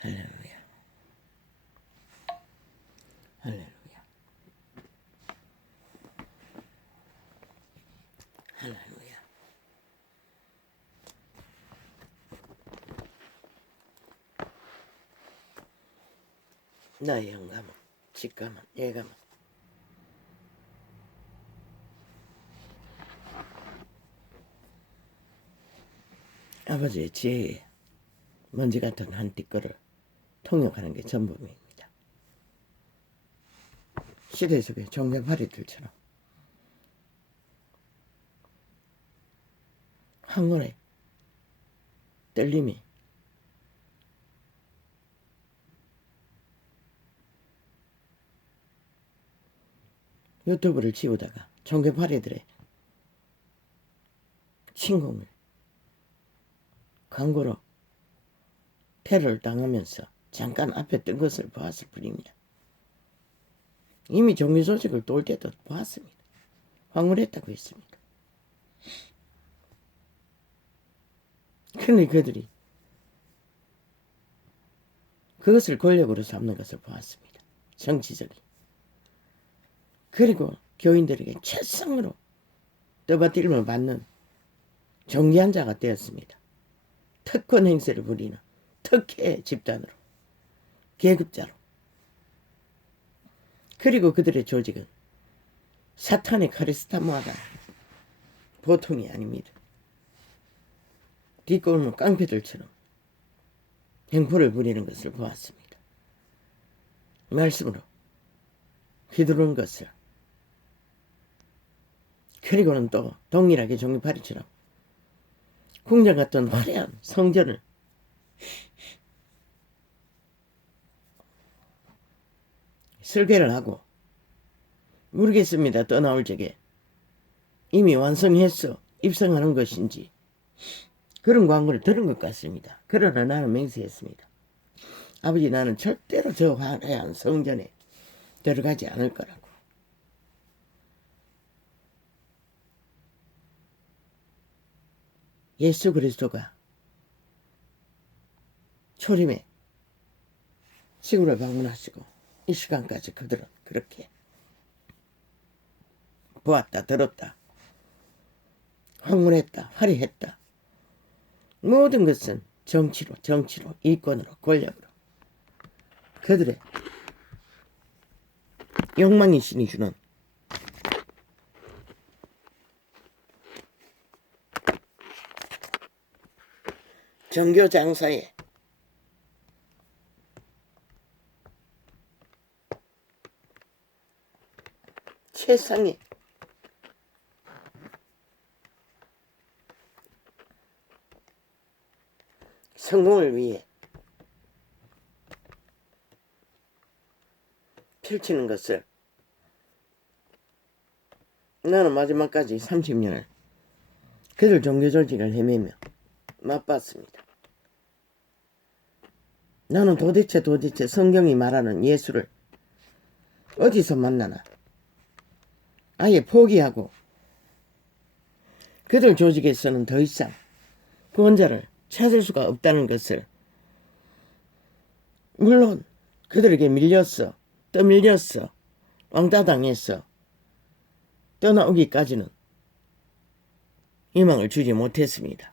할렐루야. 할렐루야. 할렐루야. 나의 영감은 직감은 예감은 아버지의 지혜에 먼지 같은 한 띠끌을 통역하는 게 전부입니다. 시대 속의 종려파리들처럼 황홀의 떨림이 유튜브를 지우다가 종교파리들의 침공을 광고로 테러를 당하면서 잠깐 앞에 뜬 것을 보았을 뿐입니다. 이미 종교 조직을 돌 때도 보았습니다. 황홀했다고 했습니다. 그런데 그들이 그것을 권력으로 삼는 것을 보았습니다. 정치적인. 그리고 교인들에게 최상으로 떠받들림을 받는 정기한 자가 되었습니다. 특권 행세를 부리는 특혜 집단으로, 계급자로. 그리고 그들의 조직은 사탄의 카리스타마가 보통이 아닙니다. 뒷골목 깡패들처럼 행포를 부리는 것을 보았습니다. 말씀으로 휘두르는 것을. 그리고는 또 동일하게 종이파리처럼 궁전 같은 화려한 성전을 설계를 하고 모르겠습니다. 떠나올 적에 이미 완성했어 입성하는 것인지 그런 광고를 들은 것 같습니다. 그러나 나는 맹세했습니다. 아버지, 나는 절대로 저 화려한 성전에 들어가지 않을 거라고. 예수 그리스도가 초림에 지구를 방문하시고 이 시간까지 그들은 그렇게 보았다 들었다 황홀했다 화려했다. 모든 것은 정치로 이권으로 권력으로 그들의 욕망의 신이 주는 정교 장사에 최상의 성공을 위해 펼치는 것을 나는 마지막까지 30년을 그들 종교조직을 헤매며 맛봤습니다. 나는 도대체 성경이 말하는 예수를 어디서 만나나 아예 포기하고 그들 조직에서는 더 이상 구원자를 찾을 수가 없다는 것을, 물론 그들에게 밀렸어, 떠밀렸어, 왕따당했어, 떠나오기까지는 희망을 주지 못했습니다.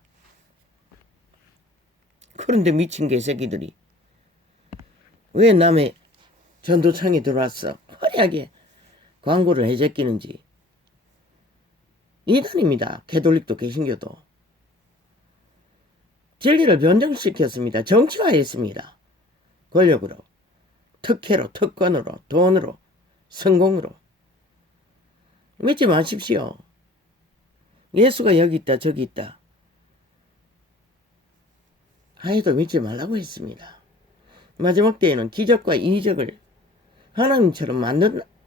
그런데 미친 개새끼들이 왜 남의 전도창에 들어왔어 화려하게 광고를 해제끼는지. 이단입니다. 가톨릭도 개신교도. 진리를 변정시켰습니다. 정치화했습니다. 권력으로, 특혜로, 특권으로, 돈으로, 성공으로. 믿지 마십시오. 예수가 여기 있다 저기 있다 하여도 믿지 말라고 했습니다. 마지막 때에는 기적과 이적을 하나님처럼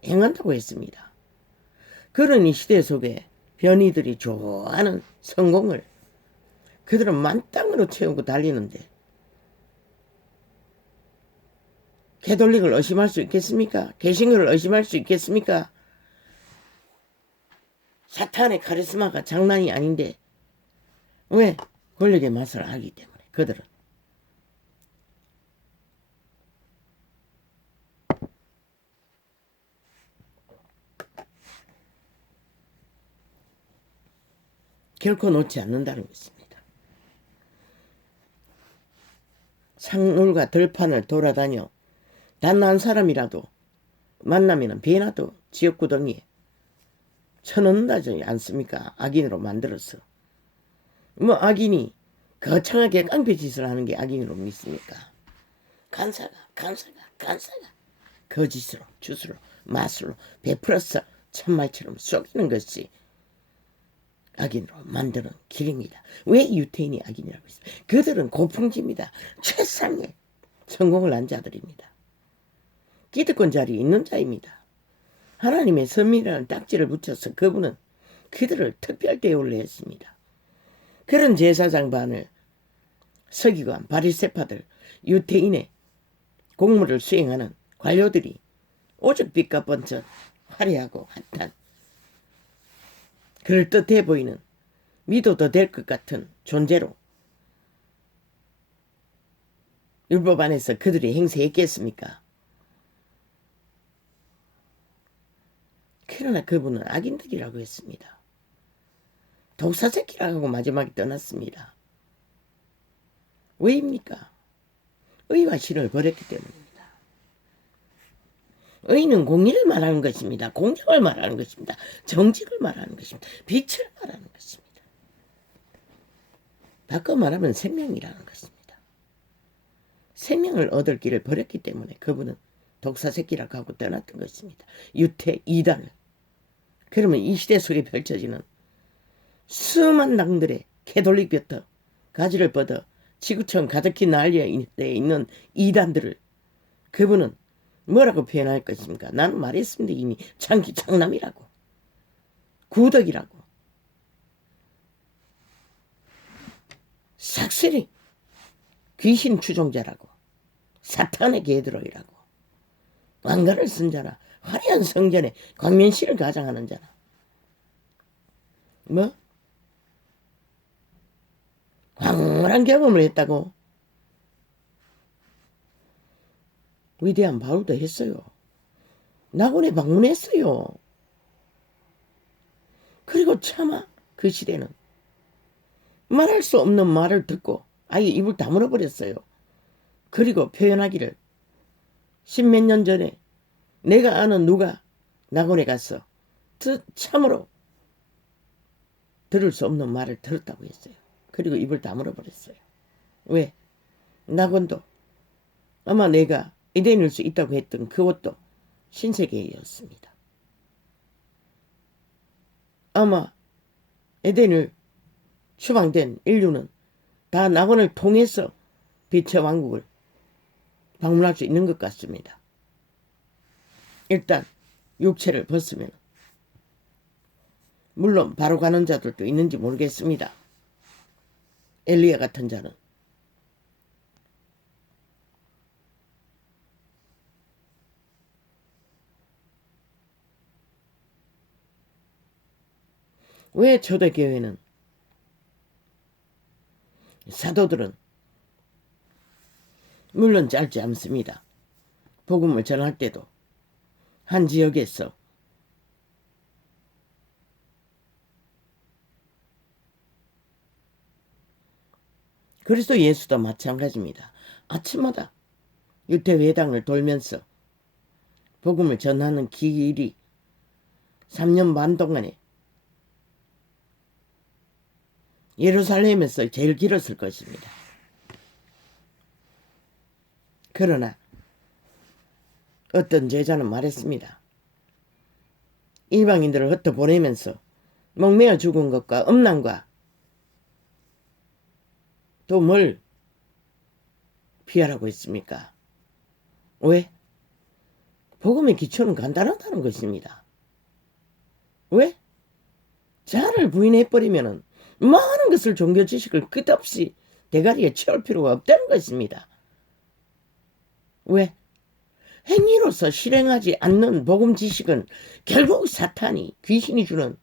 행한다고 했습니다. 그런 이 시대 속에 변이들이 좋아하는 성공을 그들은 만땅으로 채우고 달리는데 가톨릭을 의심할 수 있겠습니까? 개신교를 의심할 수 있겠습니까? 사탄의 카리스마가 장난이 아닌데 왜? 권력의 맛을 알기 때문에 그들은 결코 놓지 않는다는 것입니다. 상룰과 들판을 돌아다녀 단 한 사람이라도 만나면 비나도 지역구덩이에 쳐넣는다지 않습니까? 악인으로 만들어서. 뭐 악인이 거창하게 깡패짓을 하는 게 악인으로 믿습니까? 간사가 거짓으로 주술로 마술로 베풀어서 참말처럼 속이는 것이 악인으로 만드는 길입니다. 왜 유태인이 악인이라고 했습니까? 그들은 고풍지입니다. 최상의 성공을 한 자들입니다. 기득권 자리에 있는 자입니다. 하나님의 선민이라는 딱지를 붙여서 그분은 그들을 특별 대우를 했습니다. 그런 제사장반을 서기관 바리새파들 유태인의 공무를 수행하는 관료들이 오죽 빛과 번쩍 화려하고 핫한 그럴듯해 보이는 믿어도 될 것 같은 존재로 율법 안에서 그들이 행세했겠습니까? 그러나 그분은 악인들이라고 했습니다. 독사새끼라고 하고 마지막에 떠났습니다. 왜입니까? 의와 신을 버렸기 때문입니다. 의는 공의를 말하는 것입니다. 공정을 말하는 것입니다. 정직을 말하는 것입니다. 빛을 말하는 것입니다. 바꿔 말하면 생명이라는 것입니다. 생명을 얻을 길을 버렸기 때문에 그분은 독사새끼라고 하고 떠났던 것입니다. 유태 이단을. 그러면 이 시대 속에 펼쳐지는 수많은 당들의 캐톨릭부터 가지를 뻗어 지구촌 가득히 날려 있는 이단들을 그분은 뭐라고 표현할 것입니까? 나는 말했습니다. 이미 장남이라고 구덕이라고 삭슬이 귀신 추종자라고 사탄의 개들어이라고 왕가를 쓴 자나 화려한 성전에 광면시를 가장하는 자나 뭐 황홀한 경험을 했다고 위대한 바울도 했어요. 낙원에 방문했어요. 그리고 차마 그 시대는 말할 수 없는 말을 듣고 아예 입을 다물어 버렸어요. 그리고 표현하기를 십몇 년 전에 내가 아는 누가 낙원에 가서 참으로 들을 수 없는 말을 들었다고 했어요. 그리고 입을 다물어 버렸어요. 왜? 낙원도 아마 내가 에덴일 수 있다고 했던 그것도 신세계였습니다. 아마 에덴을 추방된 인류는 다 낙원을 통해서 빛의 왕국을 방문할 수 있는 것 같습니다. 일단 육체를 벗으면 물론 바로 가는 자들도 있는지 모르겠습니다. 엘리야 같은 자는 왜 초대교회는 사도들은 물론 짧지 않습니다. 복음을 전할 때도 한 지역에서 그리스도 예수도 마찬가지입니다. 아침마다 유태회당을 돌면서 복음을 전하는 길이 3년 반 동안에 예루살렘에서 제일 길었을 것입니다. 그러나 어떤 제자는 말했습니다. 이방인들을 흩어보내면서 목매어 죽은 것과 음란과 또 뭘 피하라고 했습니까? 왜? 복음의 기초는 간단하다는 것입니다. 왜? 자아를 부인해버리면 많은 것을 종교 지식을 끝없이 대가리에 채울 필요가 없다는 것입니다. 왜? 행위로서 실행하지 않는 복음 지식은 결국 사탄이 귀신이 주는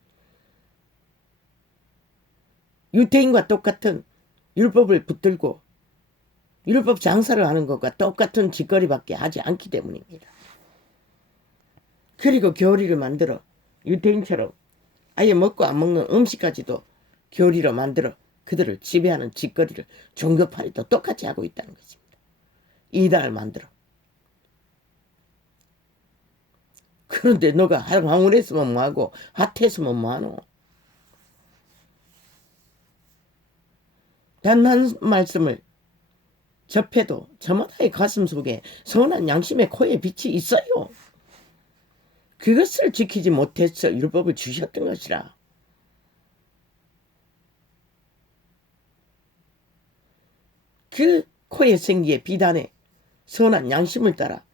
유태인과 똑같은 율법을 붙들고 율법 장사를 하는 것과 똑같은 짓거리밖에 하지 않기 때문입니다. 그리고 교리를 만들어 유태인처럼 아예 먹고 안 먹는 음식까지도 교리로 만들어 그들을 지배하는 짓거리를 종교파리 도 똑같이 하고 있다는 것입니다. 이단을 만들어. 그런데 너가 황홀했으면 뭐하고 핫했으면 뭐하노? 단 한 말씀을 접해도 저마다의 가슴 속에 선한 양심의 코에 빛이 있어요. 그것을 지키지 못해서 율법을 주셨던 것이라. 그 코에 생기에 비단에 선한 양심을 따라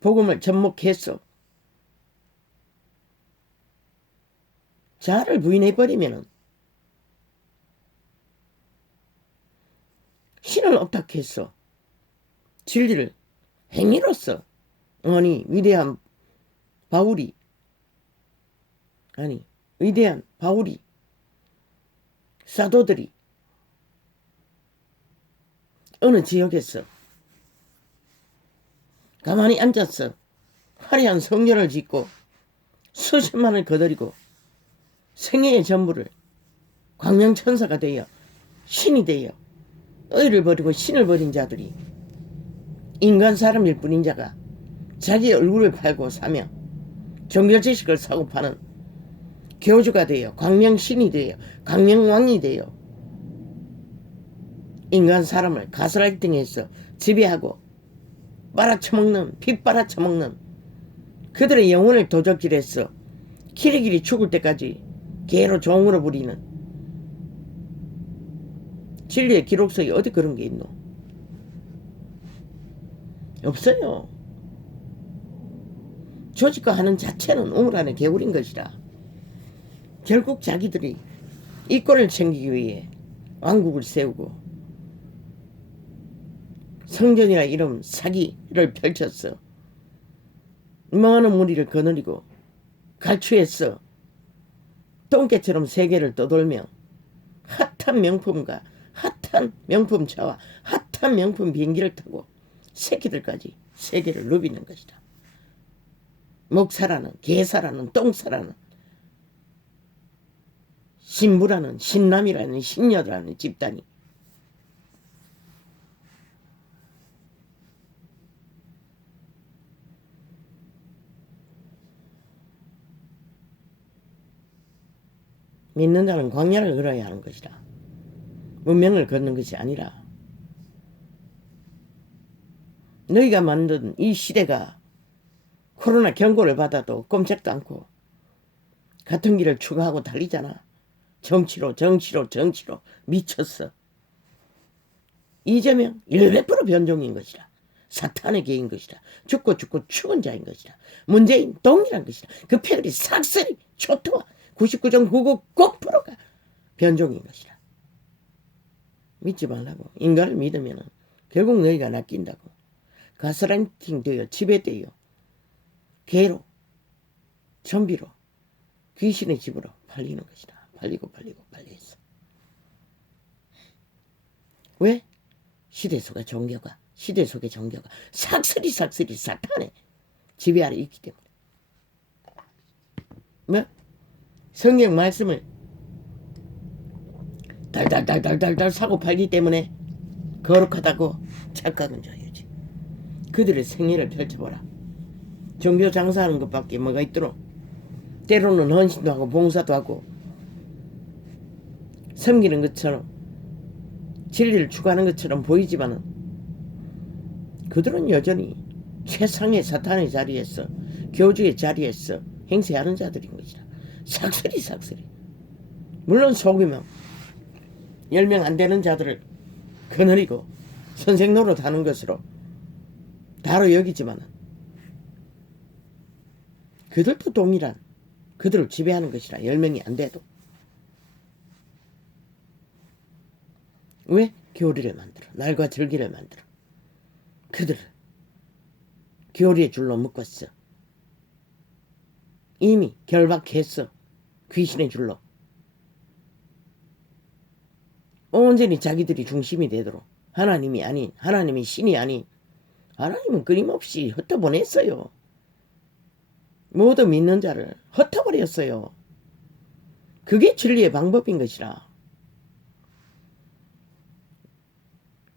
복음을 접목해서 자아를 부인해버리면 신을 업탁해서 진리를 행위로서 위대한 바울이 사도들이 어느 지역에서 가만히 앉아서 화려한 성전을 짓고 수십만을 거느리고 생애의 전부를 광명천사가 되어 신이 되어 의를 버리고 신을 버린 자들이 인간 사람일 뿐인 자가 자기 얼굴을 팔고 사며 종교지식을 사고 파는 교주가 되어 광명신이 되어 광명왕이 되어 인간 사람을 가스라이팅해서 지배하고 빨아쳐먹는 피 빨아쳐먹는 그들의 영혼을 도적질해서 길이길이 죽을 때까지 개로 종으로 부리는 진리의 기록서에 어디 그런 게 있노? 없어요. 조직과 하는 자체는 우물 안에 개울인 것이라. 결국 자기들이 이권을 챙기기 위해 왕국을 세우고 성전이라 이름 사기를 펼쳤어. 많은 무리를 거느리고 갈취했어. 똥개처럼 세계를 떠돌며 핫한 명품과 핫한 명품차와 핫한 명품 비행기를 타고 새끼들까지 세계를 누비는 것이다. 목사라는 개사라는 똥사라는 신부라는 신남이라는 신녀라는 집단이 믿는 자는 광야를 걸어야 하는 것이라. 문명을 걷는 것이 아니라. 너희가 만든 이 시대가 코로나 경고를 받아도 꼼짝도 않고 같은 길을 추구하고 달리잖아. 정치로 미쳤어. 이재명 100% 변종인 것이라. 사탄의 개인 것이라. 죽고 죽은 자인 것이라. 문재인 동일한 것이라. 그 패거리 삭슬이 초토화 99.999%가 변종인 것이라. 믿지 말라고. 인간을 믿으면 결국 너희가 낚인다고. 가스라이팅 되어 지배되어 개로 좀비로 귀신의 집으로 팔리는 것이다. 팔리고 했어. 왜? 시대 속의 종교가 삭슬이 사탄의 지배 아래 있기 때문에. 뭐? 성경 말씀을 달달달 사고 팔기 때문에 거룩하다고 착각은 자유지. 그들의 생애를 펼쳐보라. 종교 장사하는 것밖에 뭐가 있도록. 때로는 헌신도 하고 봉사도 하고 섬기는 것처럼 진리를 추구하는 것처럼 보이지만은 그들은 여전히 최상의 사탄의 자리에서 교주의 자리에서 행세하는 자들인 것이라. 삭슬이 물론 속이면 10명 안 되는 자들을 거느리고 선생 노릇 하는 것으로 다로 여기지만은 그들도 동일한 그들을 지배하는 것이라. 10명이 안 돼도. 왜? 교리를 만들어. 날과 절기를 만들어. 그들을 교리의 줄로 묶었어. 이미 결박했어. 귀신의 줄로. 온전히 자기들이 중심이 되도록. 하나님이 아닌, 하나님이 신이 아닌, 하나님은 끊임없이 흩어보냈어요. 모두 믿는 자를 흩어버렸어요. 그게 진리의 방법인 것이라.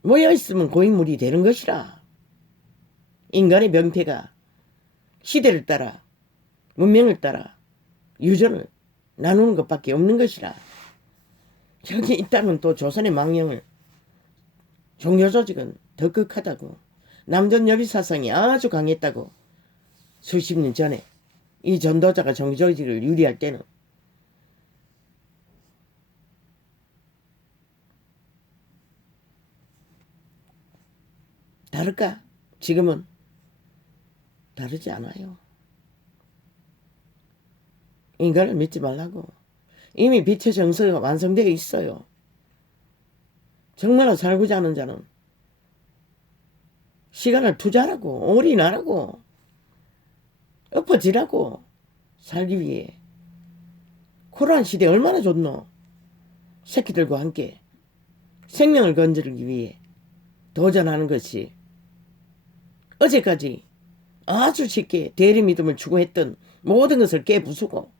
모여있으면 고인물이 되는 것이라. 인간의 명태가 시대를 따라 문명을 따라 유전을 나누는 것밖에 없는 것이라. 여기 있다는 또 조선의 망령을 종교조직은 더 극하다고, 남전여비사상이 아주 강했다고. 수십 년 전에 이 전도자가 종교조직을 유리할 때는 다를까? 지금은 다르지 않아요. 인간을 믿지 말라고. 이미 빛의 정서가 완성되어 있어요. 정말로 살고자 하는 자는 시간을 투자하라고, 올인하라고, 엎어지라고. 살기 위해. 코로나 시대 얼마나 좋노. 새끼들과 함께 생명을 건지기 위해 도전하는 것이 어제까지 아주 쉽게 대리 믿음을 추구했던 모든 것을 깨부수고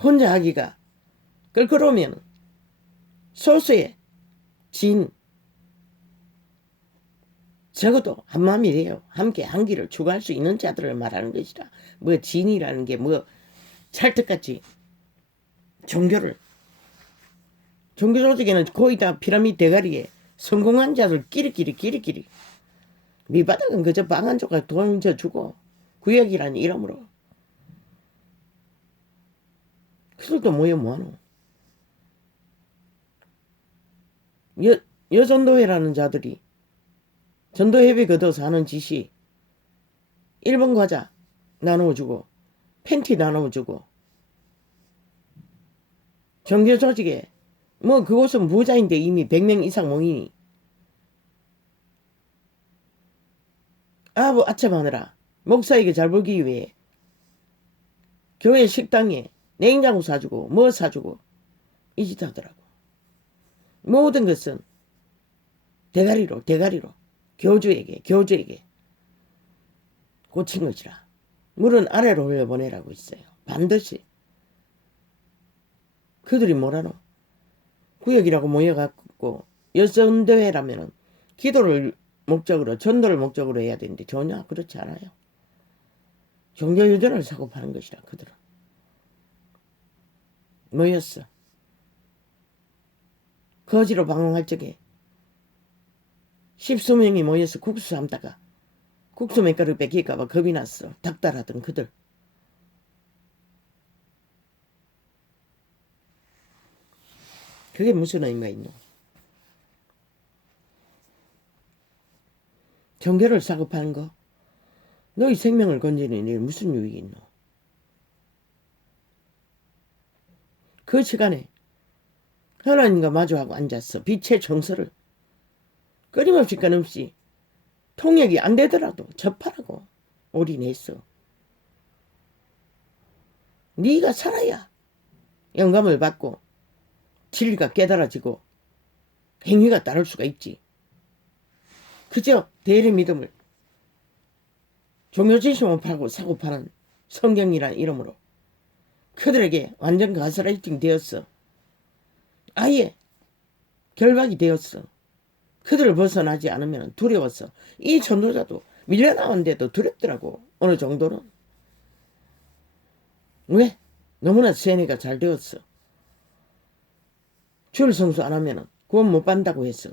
혼자 하기가 끌끌오면 소수의 진, 적어도 한마음이래요. 함께 한기를 추구할 수 있는 자들을 말하는 것이라. 뭐 진이라는 게 뭐 찰떡같이 종교 조직에는 거의 다 피라미드 대가리에 성공한 자들 끼리끼리 밑바닥은 그저 방 한 조각 던져주고 구역이라는 이름으로 그들도 모여 뭐하노. 여전도회라는 자들이 전도협의 걷어서 하는 짓이 1번 과자 나누어주고 팬티 나누어주고 종교 조직에 뭐 그곳은 부자인데 이미 100명 이상 모이니 아참하느라 목사에게 잘 보기 위해 교회 식당에 냉장고 사주고 뭐 사주고 이 짓 하더라고. 모든 것은 대가리로 교주에게 고친 것이라. 물은 아래로 흘려보내라고 있어요. 반드시. 그들이 뭐라노? 구역이라고 모여갖고 여전도회라면은 기도를 목적으로 전도를 목적으로 해야 되는데 전혀 그렇지 않아요. 종교유전을 사고 파는 것이라. 그들은 모였어. 거지로 방황할 적에 10수명이 모여서 국수 삶다가 국수 몇 그릇 뺏길까봐 겁이 났어. 닥달하던 그들. 그게 무슨 의미가 있노? 종교를 사고 파는 거? 너희 생명을 건지는 일 무슨 유익이 있노? 그 시간에 하나님과 마주하고 앉았어. 빛의 정서를 끊임없이 통역이 안 되더라도 접하라고 올인했어. 네가 살아야 영감을 받고 진리가 깨달아지고 행위가 따를 수가 있지. 그저 대리 믿음을 종교지심을 팔고 사고 파는 성경이라는 이름으로 그들에게 완전 가스라이팅 되었어. 아예 결박이 되었어. 그들을 벗어나지 않으면 두려웠어. 이 전도자도 밀려나왔는데도 두렵더라고. 어느 정도는. 왜? 너무나 세뇌가 잘 되었어. 줄 성수 안 하면 구원 못 받는다고 했어.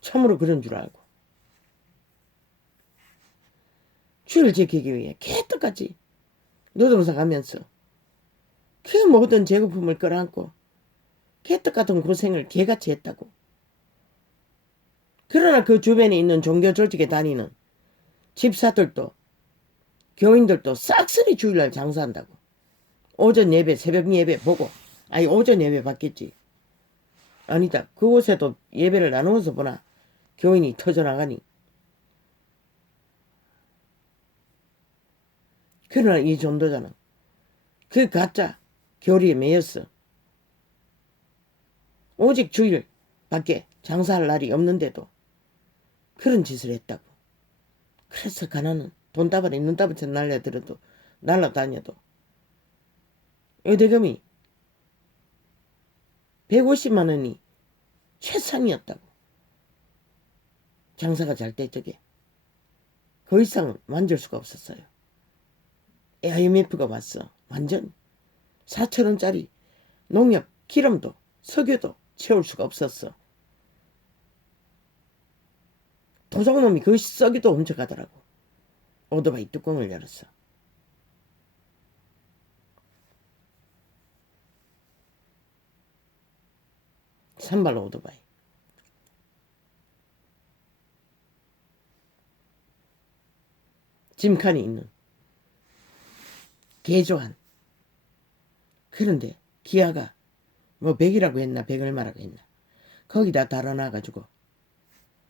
참으로 그런 줄 알고. 주를 지키기 위해 개떡같이 노동사 가면서 그 모든 제거품을 끌어안고 개떡같은 고생을 개같이 했다고. 그러나 그 주변에 있는 종교 조직에 다니는 집사들도 교인들도 싹쓸이 주일날 장사한다고. 오전 예배 새벽 예배 보고 오전 예배 받겠지. 아니다. 그곳에도 예배를 나누어서 보나 교인이 터져나가니. 그러나 이 전도자는 그 가짜 교리에 매였어. 오직 주일 밖에 장사할 날이 없는데도 그런 짓을 했다고. 그래서 가난은 돈다발에 눈다발처럼 날라다녀도 의대금이 150만 원이 최상이었다고. 장사가 잘 때 적에 그 이상 만질 수가 없었어요. IMF가 왔어. 완전 4천원짜리 농협 기름도 석유도 채울 수가 없었어. 도둑놈이 그 석유도 훔쳐가더라고. 오토바이 뚜껑을 열었어. 산발 오토바이. 짐칸이 있는 개조한. 그런데 기아가 뭐 100이라고 했나 100 얼마라고 했나 거기다 달아놔가지고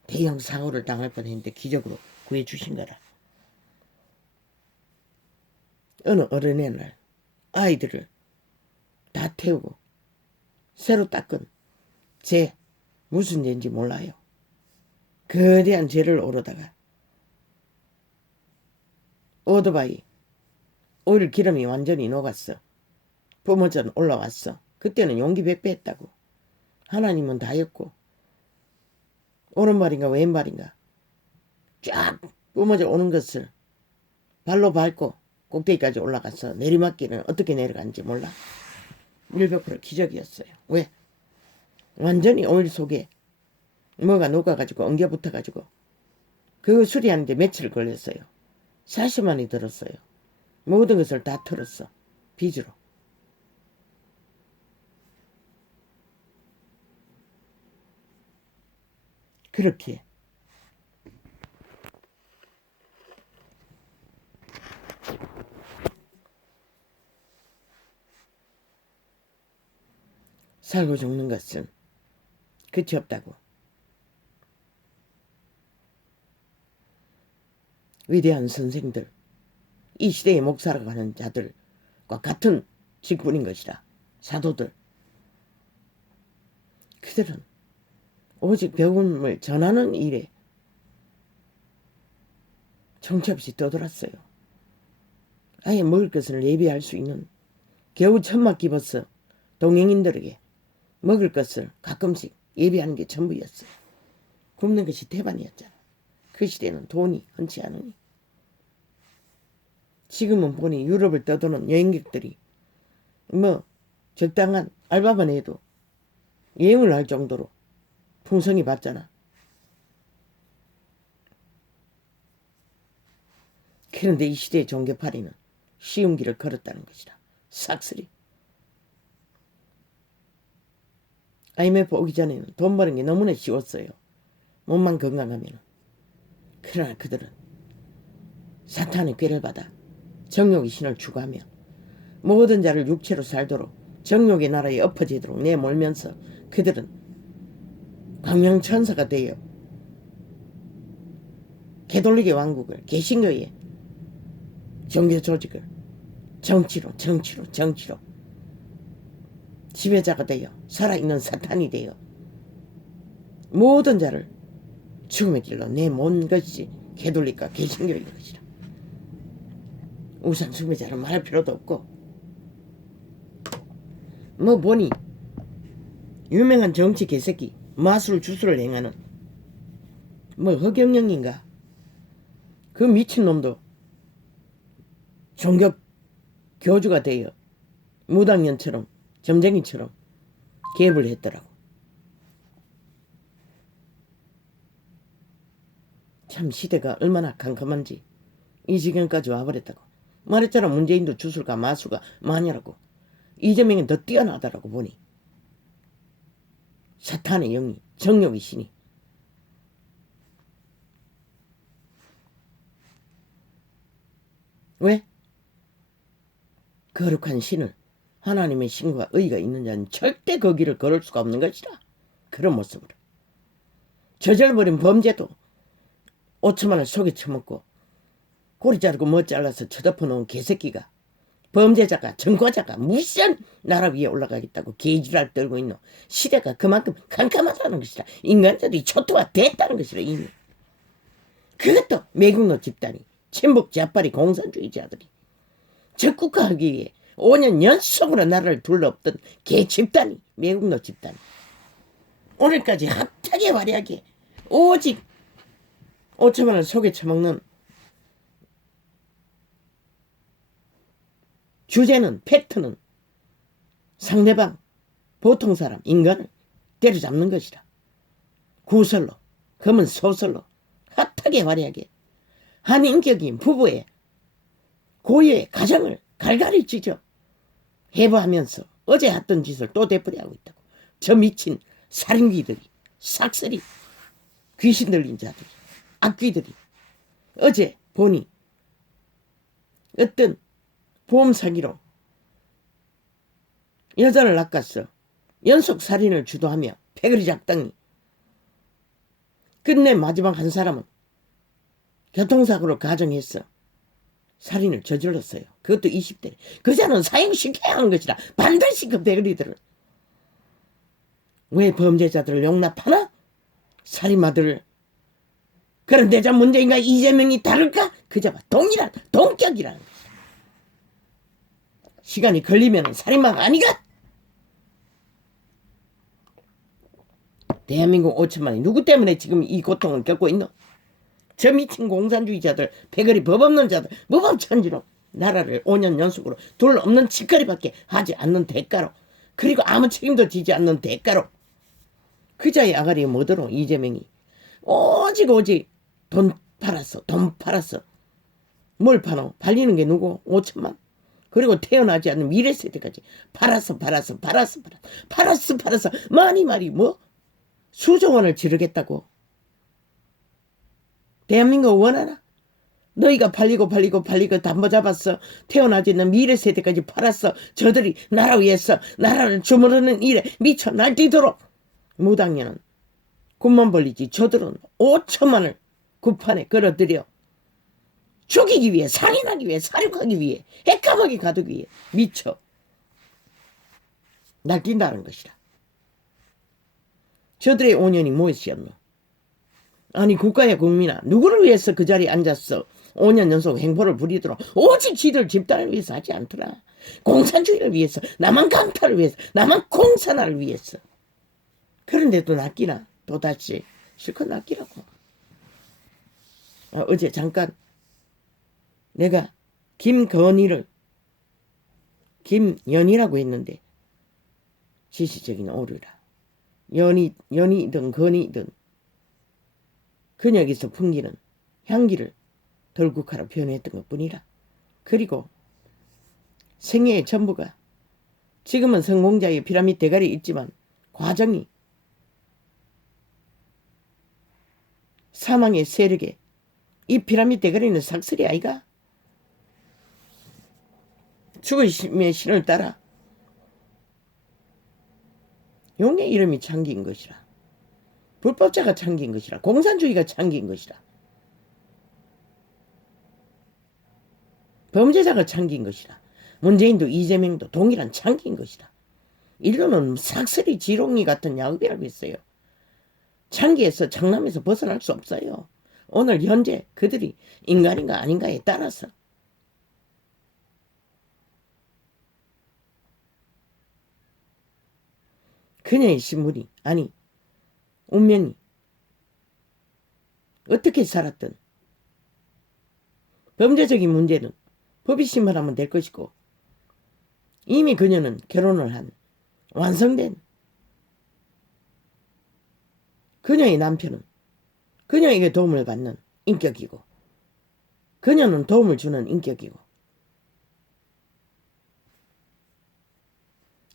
대형 사고를 당할 뻔했는데 기적으로 구해주신 거라. 어느 어른의 날 아이들을 다 태우고 새로 닦은 재, 무슨 죄인지 몰라요. 거대한 죄를 오르다가 오토바이 오일 기름이 완전히 녹았어. 뿜어져 올라왔어. 그때는 용기 백배했다고. 하나님은 다였고 오른발인가 왼발인가 쫙 뿜어져 오는 것을 발로 밟고 꼭대기까지 올라갔어. 내리막길은 어떻게 내려간지 몰라. 100% 기적이었어요. 왜? 완전히 오일 속에 뭐가 녹아가지고 엉겨 붙어가지고 그 수리하는데 며칠 걸렸어요. 40만이 들었어요. 모든 것을 다 털었어. 빚으로. 그렇게 살고 죽는 것은 끝이 없다고. 위대한 선생들, 이 시대의 목사라고 하는 자들과 같은 직분인 것이라. 사도들. 그들은 오직 복음을 전하는 일에 정처없이 떠돌았어요. 아예 먹을 것을 예비할 수 있는 겨우 천막 집어서 동행인들에게 먹을 것을 가끔씩 예비하는 게 전부였어요. 굶는 것이 대반이었잖아. 그 시대는 돈이 흔치 않으니. 지금은 보니 유럽을 떠도는 여행객들이 뭐 적당한 알바만 해도 여행을 할 정도로 풍성이 받잖아. 그런데 이 시대의 종교파리는 쉬운 길을 걸었다는 것이다. 싹쓸이. IMF 오기 전에는 돈 버는 게 너무나 쉬웠어요. 몸만 건강하면. 그러나 그들은 사탄의 꾀를 받아 정욕의 신을 추구하며 모든 자를 육체로 살도록 정욕의 나라에 엎어지도록 내몰면서 그들은 광명천사가 되어 개돌리게 왕국을 개신교의 종교 조직을 정치로 지배자가 되어 살아있는 사탄이 되어 모든 자를 죽음의 길로 내몬 것이 개돌리과 개신교인 것이라. 우상 숭배자는 말할 필요도 없고 뭐 보니 유명한 정치 개새끼 마술 주술을 행하는 뭐 허경영인가 그 미친놈도 종교 교주가 되어 무당년처럼 점쟁이처럼 개입을 했더라고. 참 시대가 얼마나 캄캄한지 이 지경까지 와버렸다고. 말했잖아. 문재인도 주술가 마수가 많이라고. 이재명이 더 뛰어나더라고 보니. 사탄의 영이 정욕의 신이. 왜? 거룩한 신을 하나님의 신과 의가 있는 자는 절대 그 길을 걸을 수가 없는 것이라. 그런 모습으로. 저질러버린 범죄도 5천만 원 속에 처먹고 고리 자르고 뭐 잘라서 쳐덮어놓은 개새끼가 범죄자가 전과자가 무시한 나라 위에 올라가겠다고 개지랄 떨고 있노. 시대가 그만큼 캄캄하다는 것이라. 인간들이 초토화됐다는 것이라 이미. 그것도 매국노 집단이 친북 좌파리 공산주의자들이 적국화하기 위해 5년 연속으로 나라를 둘러엎던 개 집단이, 매국노 집단이 오늘까지 핫하게 화려하게 오직 5천만 원 속에 처먹는 주제는, 팩트는 상대방, 보통 사람, 인간을 때려잡는 것이라. 구설로, 검은 소설로 핫하게 화려하게 한 인격인 부부의 고유의 가정을 갈갈이 찢어 해부하면서 어제 했던 짓을 또 되풀이하고 있다고. 저 미친 살인귀들이, 삭슬이, 귀신 들린 자들이, 악귀들이 어제 보니 어떤 보험 사기로 여자를 낚았어. 연속 살인을 주도하며 패거리 작당이 끝내 마지막 한 사람은 교통사고로 가정했어. 살인을 저질렀어요. 그것도 20대. 그자는 사형시켜야 하는 것이라. 반드시 그 패거리들을. 왜 범죄자들을 용납하나? 살인마들을. 그런데 저 문재인과 이재명이 다를까? 그자와 동일한 동격이라는 것이야. 시간이 걸리면 살인마가 아니가? 대한민국 5천만이 누구 때문에 지금 이 고통을 겪고 있노? 저 미친 공산주의자들, 패거리 법 없는 자들, 무법천지로 나라를 5년 연속으로 둘 없는 짓거리밖에 하지 않는 대가로, 그리고 아무 책임도 지지 않는 대가로 그자의 아가리에 뭐더러 이재명이 오직 돈 팔았어. 뭘 파노? 팔리는 게 누구? 5천만. 그리고 태어나지 않는 미래 세대까지 팔았어. 많이 뭐 수조 원을 지르겠다고. 대한민국 원하나? 너희가 팔리고 담보 잡았어. 태어나지 않는 미래 세대까지 팔았어. 저들이 나라 위해서 나라를 주무르는 일에 미쳐 날뛰도록. 무당년은 군만 벌리지 저들은 5천만을 구판에 끌어들여 죽이기 위해, 살인하기 위해, 살육하기 위해, 핵감하게 가두기 위해 미쳐 날뛴다는 것이라. 저들의 5년이 무엇이었노? 아니 국가야 국민아, 누구를 위해서 그 자리에 앉았어? 5년 연속 행보를 부리도록 오직 지들 집단을 위해서 하지 않더라. 공산주의를 위해서, 남한 강탈을 위해서, 남한 공산화를 위해서. 그런데도 낚이나? 또다시 실컷 낚이라고. 어제 잠깐 내가 김건희를 김연희라고 했는데 지시적인 오류라. 연희든 건희든 그녀에게서 풍기는 향기를 덜국화로 표현했던 것뿐이라. 그리고 생애의 전부가, 지금은 성공자의 피라미드 대가리 있지만 과정이 사망의 세력에 이 피라미드 대가리는 삭슬이 아이가? 죽으심의 신을 따라 용의 이름이 참긴 것이라. 불법자가 참긴 것이라. 공산주의가 참긴 것이라. 범죄자가 참긴 것이라. 문재인도 이재명도 동일한 참긴 것이라. 인류는 삭슬이 지렁이 같은 야곱이라고 했어요. 창기에서 장남에서 벗어날 수 없어요. 오늘 현재 그들이 인간인가 아닌가에 따라서. 그녀의 신분이, 아니 운명이 어떻게 살았든 범죄적인 문제는 법이 심판하면 될 것이고, 이미 그녀는 결혼을 한 완성된 그녀의 남편은 그녀에게 도움을 받는 인격이고, 그녀는 도움을 주는 인격이고,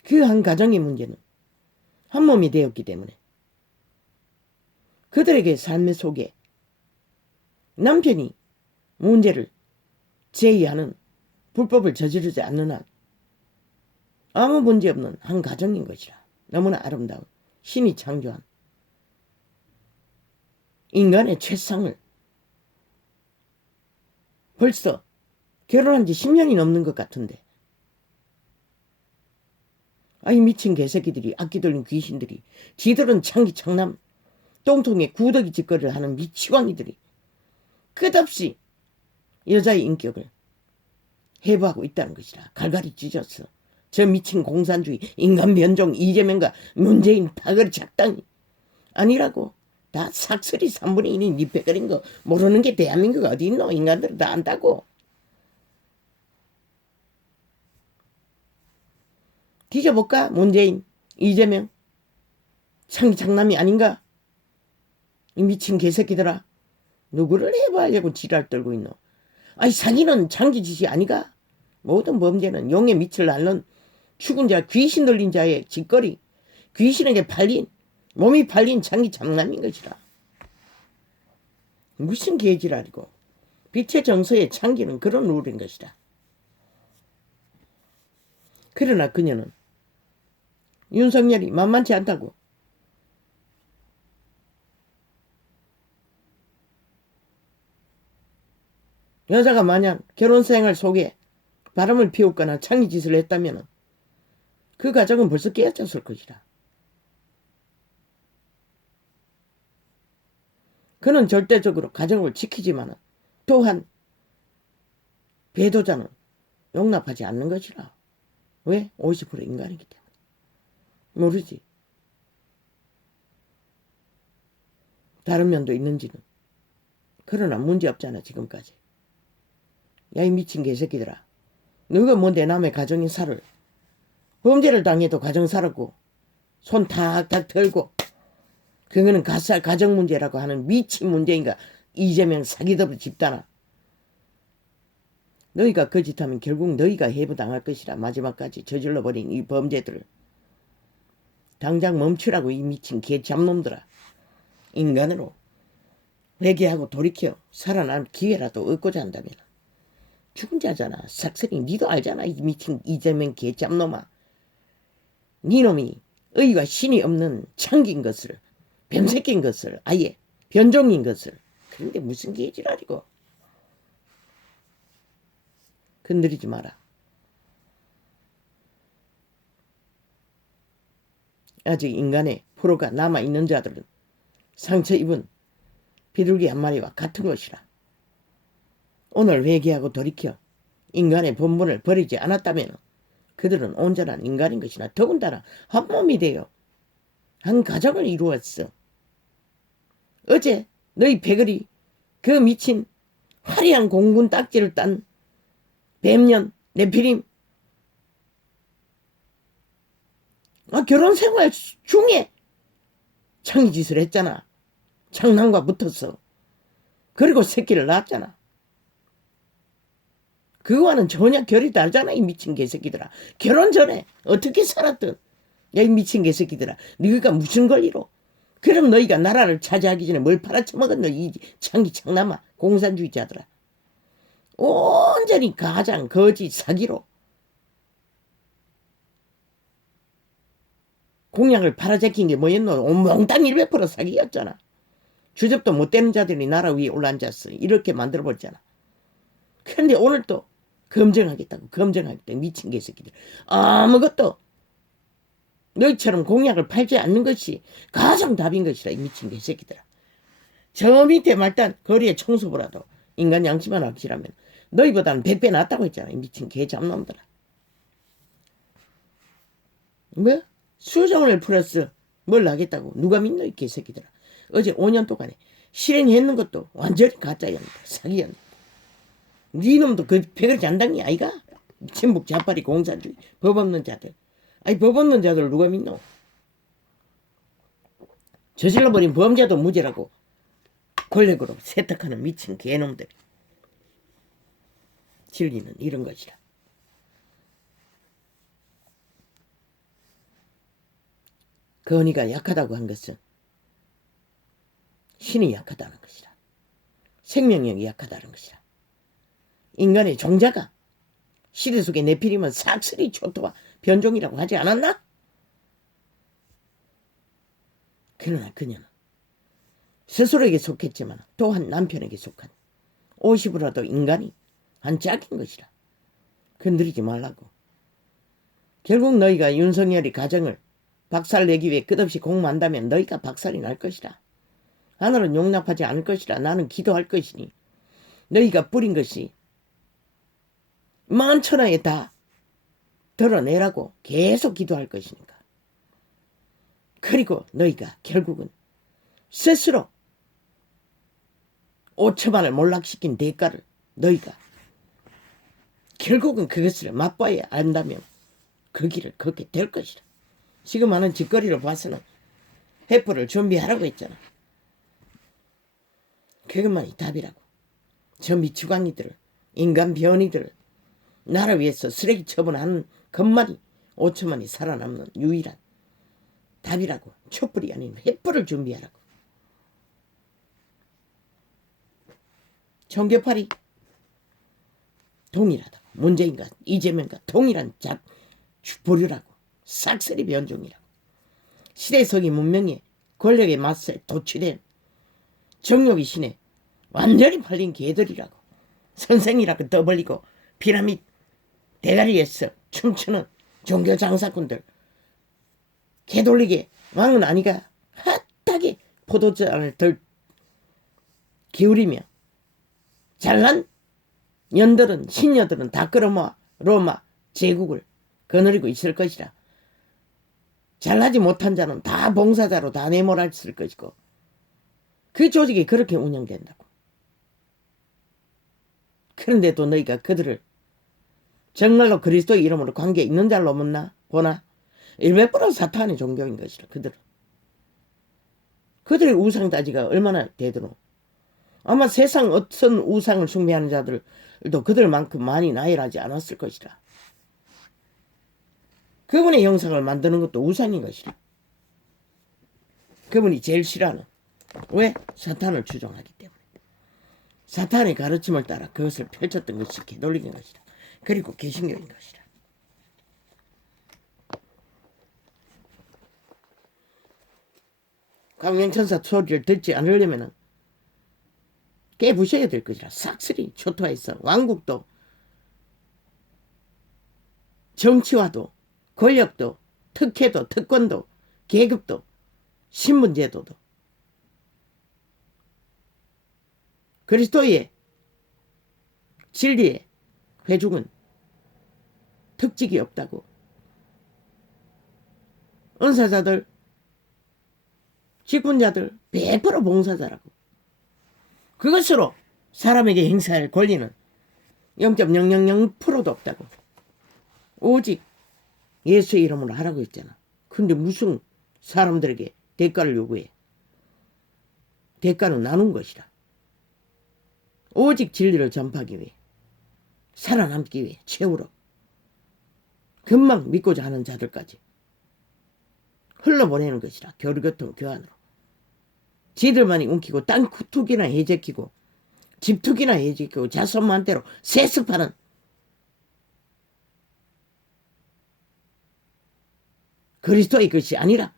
그 한 가정의 문제는 한 몸이 되었기 때문에 그들에게 삶의 속에 남편이 문제를 제의하는 불법을 저지르지 않는 한 아무 문제 없는 한 가정인 것이라. 너무나 아름다운 신이 창조한 인간의 최상을 벌써 결혼한 지 10년이 넘는 것 같은데, 아이 미친 개새끼들이, 악기 들린 귀신들이, 지들은 창기 창남 똥통에 구더기 짓거리를 하는 미치광이들이 끝없이 여자의 인격을 해부하고 있다는 것이라. 갈갈이 찢었어. 저 미친 공산주의, 인간 변종, 이재명과 문재인 파거리 작당이 아니라고. 다 삭슬이 3분의 1이 니빼거린 거 모르는 게 대한민국 어디 있노? 인간들은 다 안다고. 뒤져볼까? 문재인, 이재명. 창남이 아닌가? 이 미친 개새끼들아. 누구를 해부하려고 지랄 떨고 있노? 아니 사기는 장기짓이 아니가? 모든 범죄는 용의 밑을 앓는 죽은 자, 귀신 들린 자의 짓거리, 귀신에게 팔린, 몸이 팔린 장기 장남인 것이라. 무슨 개지랄이고. 빛의 정서의 창기는 그런 룰인 것이다. 그러나 그녀는 윤석열이 만만치 않다고. 여자가 만약 결혼생활 속에 바람을 피웠거나 창의짓을 했다면 그 가정은 벌써 깨어졌을 것이다. 그는 절대적으로 가정을 지키지만 또한 배도자는 용납하지 않는 것이라. 왜? 50% 인간이기 때문에. 모르지. 다른 면도 있는지는. 그러나 문제없잖아 지금까지. 야 이 미친 개새끼들아. 너가 뭔데 남의 가정인사를 범죄를 당해도 가정사라고 손 탁탁 털고 그거는 가정 문제라고 하는 미친 문제인가. 이재명 사기더블 집단아. 너희가 거짓하면 결국 너희가 해부당할 것이라. 마지막까지 저질러버린 이 범죄들을 당장 멈추라고. 이 미친 개잡놈들아. 인간으로 회개하고 돌이켜 살아날 기회라도 얻고자 한다면. 죽은 자잖아. 삭슬이 니도 알잖아. 이 미친 이재명 개잡놈아. 니놈이 의와 신이 없는 창기인 것을, 뱀새끼인 것을, 아예 변종인 것을. 그런데 무슨 개지랄이고. 건드리지 마라. 아직 인간의 포로가 남아있는 자들은 상처 입은 비둘기 한 마리와 같은 것이라. 오늘 회개하고 돌이켜 인간의 본분을 버리지 않았다면 그들은 온전한 인간인 것이나 더군다나 한 몸이 되어 한 가정을 이루었어. 어제 너희 패거리 그 미친 화려한 공군 딱지를 딴 뱀년 네피림 결혼 생활 중에 창의짓을 했잖아. 장남과 붙었어. 그리고 새끼를 낳았잖아. 그거와는 전혀 결이 다르잖아. 이 미친 개새끼들아. 결혼 전에 어떻게 살았든. 야 이 미친 개새끼들아. 너희가 무슨 권리로. 그럼 너희가 나라를 차지하기 전에 뭘 팔아쳐먹었노. 이 창기 창남아. 공산주의자들아. 온전히 가장 거짓 사기로 공약을 팔아제낀 게 뭐였노. 몽땅 100% 사기였잖아. 주접도 못되는 자들이 나라 위에 올라앉았어. 이렇게 만들어버렸잖아. 그런데 오늘 또 검증하겠다고. 미친 개새끼들. 아무것도 너희처럼 공약을 팔지 않는 것이 가장 답인 것이라. 이 미친 개새끼들아. 저 밑에 말단 거리에 청소부라도 인간 양심만 확실하면 너희보다는 100배 낫다고 했잖아. 이 미친 개잡놈들아. 뭐? 수정을 플러스 뭘 하겠다고. 누가 믿노 이 개새끼들아. 어제 5년 동안에 실행했는 것도 완전히 가짜였는데. 사기였는데. 니놈도 그 패거리 잔당이 아이가? 친북 자파리 공산주의 법 없는 자들. 아니 법 없는 자들 누가 믿노? 저질러버린 범죄도 무죄라고 권력으로 세탁하는 미친 개놈들. 진리는 이런 것이라. 건의가 약하다고 한 것은 신이 약하다는 것이라. 생명력이 약하다는 것이라. 인간의 종자가 시대 속에 네피림은 삭슬이 초토화 변종이라고 하지 않았나? 그러나 그녀는 스스로에게 속했지만 또한 남편에게 속한 50으로도 인간이 한 짝인 것이라. 건드리지 말라고. 결국 너희가 윤석열이 가정을 박살내기 위해 끝없이 공모한다면 너희가 박살이 날 것이라. 하늘은 용납하지 않을 것이라. 나는 기도할 것이니 너희가 뿌린 것이 만천하에 다 드러내라고 계속 기도할 것이니까. 그리고 너희가 결국은 스스로 5천만을 몰락시킨 대가를 너희가 결국은 그것을 맛봐야 안다면 그 길을 걷게 될 것이라. 지금 하는 짓거리를 봐서는 회포를 준비하라고 했잖아. 그것만이 답이라고. 저 미추광이들을, 인간 변이들을 나라 위해서 쓰레기 처분하는 것만이 5천만이 살아남는 유일한 답이라고. 촛불이 아닌 횃불을 준비하라고. 종교팔이 동일하다고. 문재인과 이재명과 동일한 보류라고. 싹쓸이 변종이라고. 시대석이 문명에 권력에 맞서 도취된 정욕이 신에 완전히 팔린 개들이라고. 선생이라고 떠벌리고 피라밋 대가리에서 춤추는 종교 장사꾼들. 개돌리게 왕은 아니가 핫하게 포도잔을 덜 기울이며 잘난 년들은 신녀들은 다 끌어모아 로마 제국을 거느리고 있을 것이라. 잘나지 못한 자는 다 봉사자로 다 내몰았을 것이고 그 조직이 그렇게 운영된다고. 그런데도 너희가 그들을 정말로 그리스도의 이름으로 관계 있는 자로 보나? 100% 사탄의 종교인 것이라. 그들의 우상다지가 얼마나 되도록. 아마 세상 어떤 우상을 숭배하는 자들도 그들만큼 많이 나열하지 않았을 것이라. 그분의 형상을 만드는 것도 우상인 것이라. 그분이 제일 싫어하는. 왜? 사탄을 추종하기 때문에. 사탄의 가르침을 따라 그것을 펼쳤던 것이 개돌리는 것이라. 그리고 개신교인 것이라. 광명천사 소리를 듣지 않으려면 깨부셔야 될 것이라. 싹쓸이 초토화해서 왕국도 정치와도 권력도 특혜도 특권도 계급도 신분제도도 그리스도의 진리의 회중은 특직이 없다고. 은사자들 직분자들 100% 봉사자라고. 그것으로 사람에게 행사할 권리는 0.000%도 없다고. 오직 예수의 이름으로 하라고 했잖아. 근데 무슨 사람들에게 대가를 요구해. 대가는 나눈 것이라. 오직 진리를 전파하기 위해, 살아남기 위해 최후로 금방 믿고자 하는 자들까지 흘러보내는 것이라. 교류교통 교환으로. 지들만이 움키고 땅 투기나 해제키고 집 투기나 해제키고 자손만 대로 세습하는 그리스도의 것이 아니라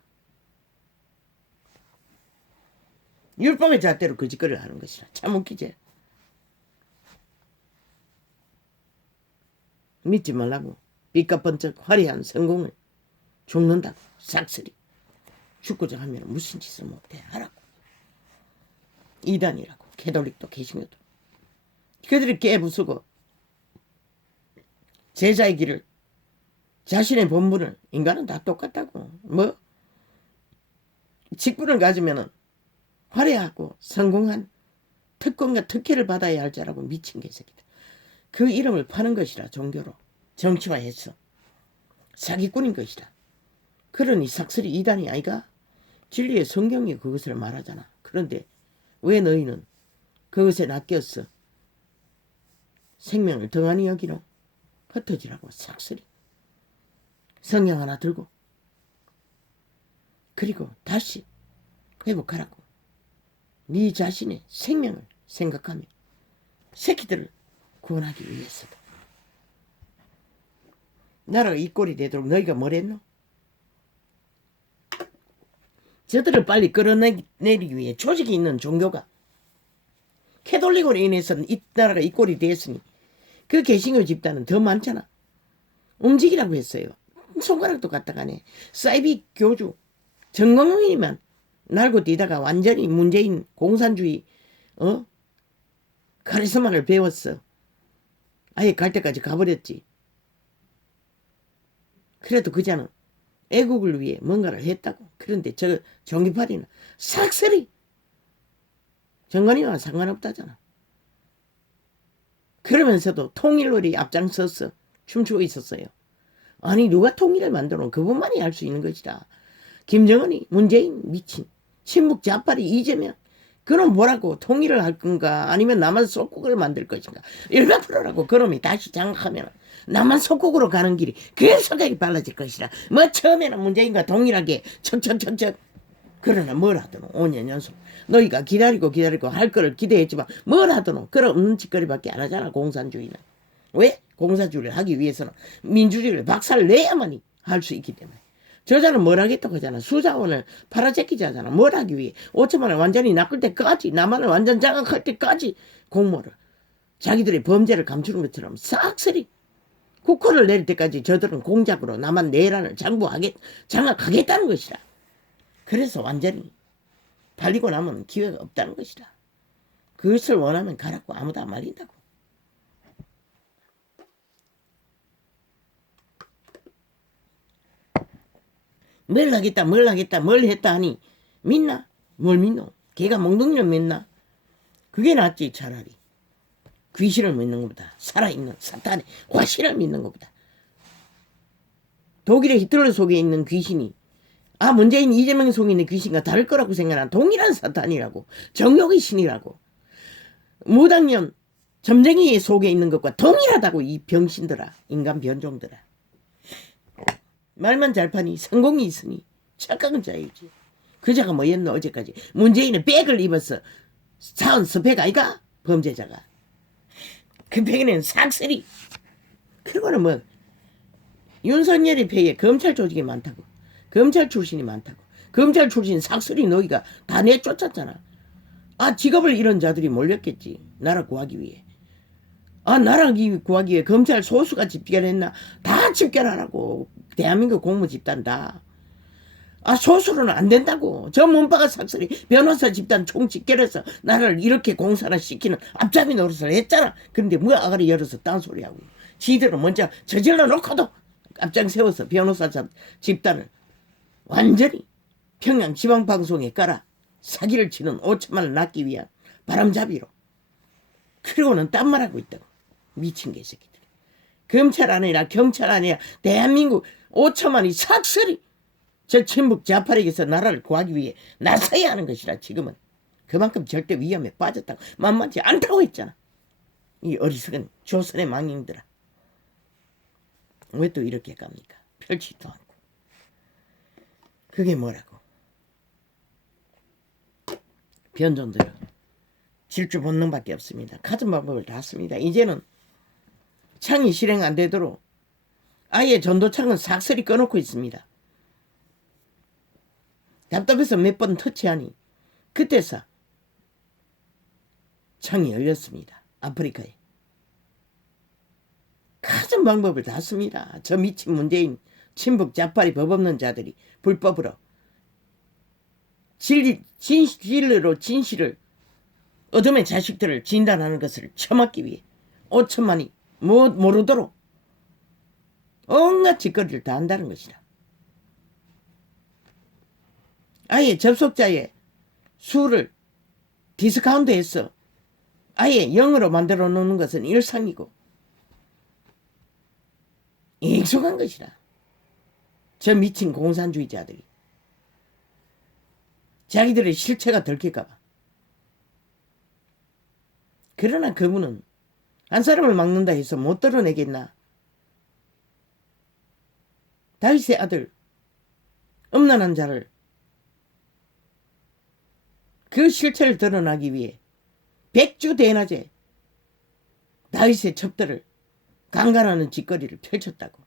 율법의 잣대로 그 짓거리를 하는 것이라. 참 웃기지. 믿지 말라고. 빛과 번쩍 화려한 성공을 죽는다고. 싹쓸이. 죽고자 하면 무슨 짓을 못해 하라고. 이단이라고. 캐톨릭도 개신교도. 그들이 깨부수고 제자의 길을, 자신의 본분을, 인간은 다 똑같다고. 뭐 직분을 가지면은 화려하고 성공한 특권과 특혜를 받아야 할 자라고. 미친 개새끼다. 그 이름을 파는 것이라. 종교로 정치화해서 사기꾼인 것이라. 그러니 싹쓸이 이단이 아이가. 진리의 성경이 그것을 말하잖아. 그런데 왜 너희는 그것에 낚여서 생명을 등한히 여기노? 흩어지라고. 싹쓸이 성경 하나 들고 그리고 다시 회복하라고. 네 자신의 생명을 생각하며 새끼들을 구원하기 위해서다. 나라가 이 꼴이 되도록 너희가 뭘 했노? 저들을 빨리 끌어내리기 위해 조직이 있는 종교가 캐톨릭으로 인해서는 이 나라가 이 꼴이 됐으니 그 개신교 집단은 더 많잖아. 움직이라고 했어요. 손가락도 갖다 가네. 사이비 교주 정광훈이만 날고 뛰다가 완전히 문재인 공산주의 카리스마를 배웠어. 아예 갈 때까지 가버렸지. 그래도 그자는 애국을 위해 뭔가를 했다고. 그런데 저 종기파리는 싹쓸이 정관이와 상관없다잖아. 그러면서도 통일놀이 앞장서서 춤추고 있었어요. 아니 누가 통일을 만들어 놓은 그분만이 할 수 있는 것이다. 김정은이, 문재인, 미친 친북 좌빨이 이재명 그럼 뭐라고 통일을 할 건가 아니면 남한 속국을 만들 것인가 일반 프로라고 그놈이 다시 장악하면 남한 속국으로 가는 길이 그 생각이 빨라질 것이다. 뭐 처음에는 문재인과 동일하게 척척척척 그러나 뭘 하더노 5년 연속 너희가 기다리고 할 거를 기대했지만 뭘 하더노 그런 없는 짓거리밖에 안 하잖아. 공산주의는 왜? 공산주의를 하기 위해서는 민주주의를 박살 내야만이 할 수 있기 때문에. 저자는 뭘 하겠다고 하잖아. 수자원을 팔아제끼자잖아. 뭘 하기 위해 5천만을 완전히 낚을 때까지 남한을 완전 장악할 때까지 공모를 자기들의 범죄를 감추는 것처럼 싹쓸이 국호를 내릴 때까지 저들은 공작으로 남한 내란을 장악하겠다는 것이다. 그래서 완전히 팔리고 나면 기회가 없다는 것이다. 그것을 원하면 가라고 아무도 안 말린다고. 뭘 하겠다 뭘 했다 하니 믿나? 뭘 믿노? 걔가 몽둥이를 믿나? 그게 낫지 차라리. 귀신을 믿는 것보다 살아있는 사탄의 화신을 믿는 것보다. 독일의 히틀러 속에 있는 귀신이 문재인 이재명 속에 있는 귀신과 다를 거라고 생각하는 동일한 사탄이라고. 정욕의 신이라고. 무당년 점쟁이 속에 있는 것과 동일하다고. 이 병신들아 인간 변종들아. 말만 잘 파니 성공이 있으니 착각은 자유지. 그자가 뭐였노 어제까지. 문재인은 백을 입어서 사은 스펙 아이가 범죄자가. 그 백에는 싹쓸이. 그리고는 뭐 윤석열이 배에 검찰 조직이 많다고. 검찰 출신이 많다고. 검찰 출신 싹쓸이 너희가 다 내쫓았잖아. 직업을 잃은 자들이 몰렸겠지. 나라 구하기 위해. 나라 구하기 위해 검찰 소수가 집결했나? 다 집결하라고. 대한민국 공무 집단 다. 소수로는 안 된다고. 저 몸빠가 싹쓸이 변호사 집단 총 집결해서 나라를 이렇게 공산화 시키는 앞잡이 노릇을 했잖아. 그런데 뭐 아가리 열어서 딴소리하고. 지들은 먼저 저질러 놓고도 앞장 세워서 변호사 집단을 완전히 평양 지방방송에 깔아 사기를 치는 5천만 원을 낳기 위한 바람잡이로. 그리고는 딴 말하고 있다고. 미친 개새끼들. 검찰 아니라 경찰 아니라 대한민국 5천만이 삭슬이 저 친북 좌파에게서 나라를 구하기 위해 나서야 하는 것이라. 지금은 그만큼 절대 위험에 빠졌다고. 만만치 않다고 했잖아. 이 어리석은 조선의 망인들아. 왜 또 이렇게 갑니까? 펼치지도 않고. 그게 뭐라고? 변종들은 질주 본능밖에 없습니다. 가진 방법을 다 씁니다. 이제는 창이 실행 안 되도록 아예 전도창은 싹쓸이 꺼놓고 있습니다. 답답해서 몇 번 터치하니 그때서 창이 열렸습니다. 아프리카에. 가진 방법을 다 씁니다. 저 미친 문재인 친북 좌파리 법 없는 자들이 불법으로 진리로 진실을 어둠의 자식들을 진단하는 것을 처막기 위해 5천만이 모르도록 온갖 짓거리를 다 한다는 것이다. 아예 접속자의 수를 디스카운트해서 아예 0으로 만들어 놓는 것은 일상이고 익숙한 것이다. 저 미친 공산주의자들이 자기들의 실체가 들킬까봐. 그러나 그분은 한 사람을 막는다 해서 못 드러내겠나. 다윗의 아들 음란한 자를 그 실체를 드러나기 위해 백주 대낮에 다윗의 첩들을 강간하는 짓거리를 펼쳤다고.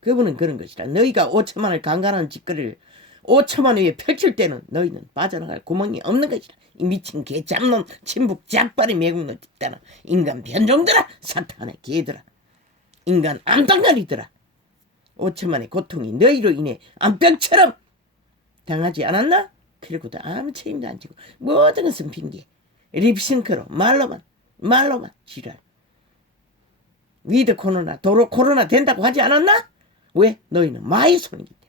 그분은 그런 것이라. 너희가 5천만을 강간하는 짓거리를 5천만 위에 펼칠 때는 너희는 빠져나갈 구멍이 없는 것이라. 이 미친 개잡놈 친북 잣발이 매국노 집단아. 인간 변종들아. 사탄의 개들아. 인간 암덩어리들아. 5천만의 고통이 너희로 인해 암병처럼 당하지 않았나? 그리고도 아무 책임도 안 지고 모든 것은 핑계. 립싱크로 말로만 지랄. 위드 코로나, 도로 코로나 된다고 하지 않았나? 왜? 너희는 마의 손이기 때문에.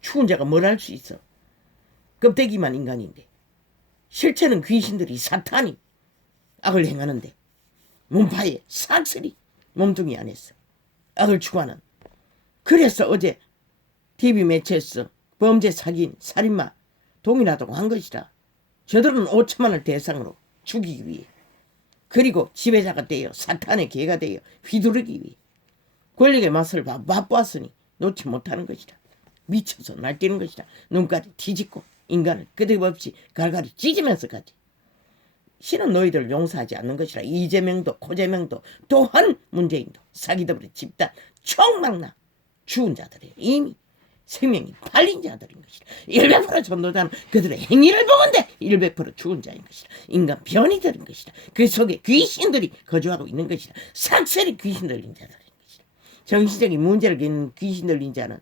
추운 자가 뭘 할 수 있어? 껍데기만 인간인데. 실체는 귀신들이 사탄이 악을 행하는데 몸파에 싹쓸이 몸뚱이 안에서 악을 추구하는. 그래서 어제 TV 매체에서 범죄 사기인 살인마 동일하다고 한 것이라. 저들은 5천만을 대상으로 죽이기 위해, 그리고 지배자가 되어 사탄의 개가 되어 휘두르기 위해 권력의 맛을 맛보았으니 놓지 못하는 것이다. 미쳐서 날뛰는 것이다. 눈까지 뒤집고 인간을 끄덕없이 갈갈이 찢으면서 가지. 신은 너희들을 용서하지 않는 것이라. 이재명도 고재명도 또한 문재인도 사기더블의 집단 총망나 죽은 자들이 이미 생명이 팔린 자들인 것이다. 100% 전도자는 그들의 행위를 보건대 100% 죽은 자인 것이다. 인간 변이 들은 것이다. 그 속에 귀신들이 거주하고 있는 것이다. 삭셀이 귀신 들린 자들인 것이다. 정신적인 문제를 겪는 귀신 들린 자는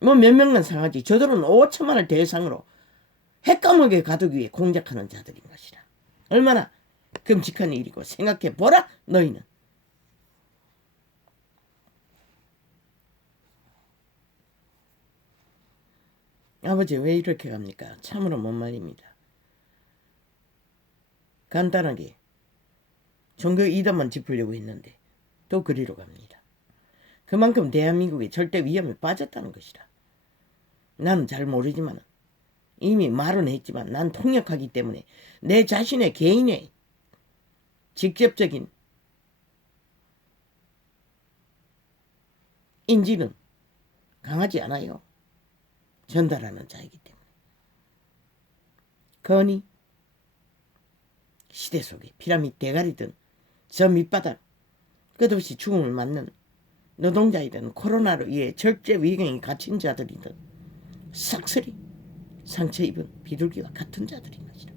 뭐 몇 명만 상하지. 저들은 5천만을 대상으로 핵감옥에 가두기 위해 공작하는 자들인 것이다. 얼마나 끔찍한 일이고 생각해보라. 너희는 아버지 왜 이렇게 갑니까? 참으로 못 말립니다. 간단하게 종교 이단만 짚으려고 했는데 또 그리로 갑니다. 그만큼 대한민국이 절대 위험에 빠졌다는 것이다. 나는 잘 모르지만 이미 말은 했지만 난 통역하기 때문에 내 자신의 개인의 직접적인 인지는 강하지 않아요. 전달하는 자이기 때문에. 거니 시대 속에 피라미드 대가리든 저 밑바닥 끝없이 죽음을 맞는 노동자이든 코로나로 인해 절제 위경에 갇힌 자들이든 싹쓸이 상처 입은 비둘기와 같은 자들인 것이다.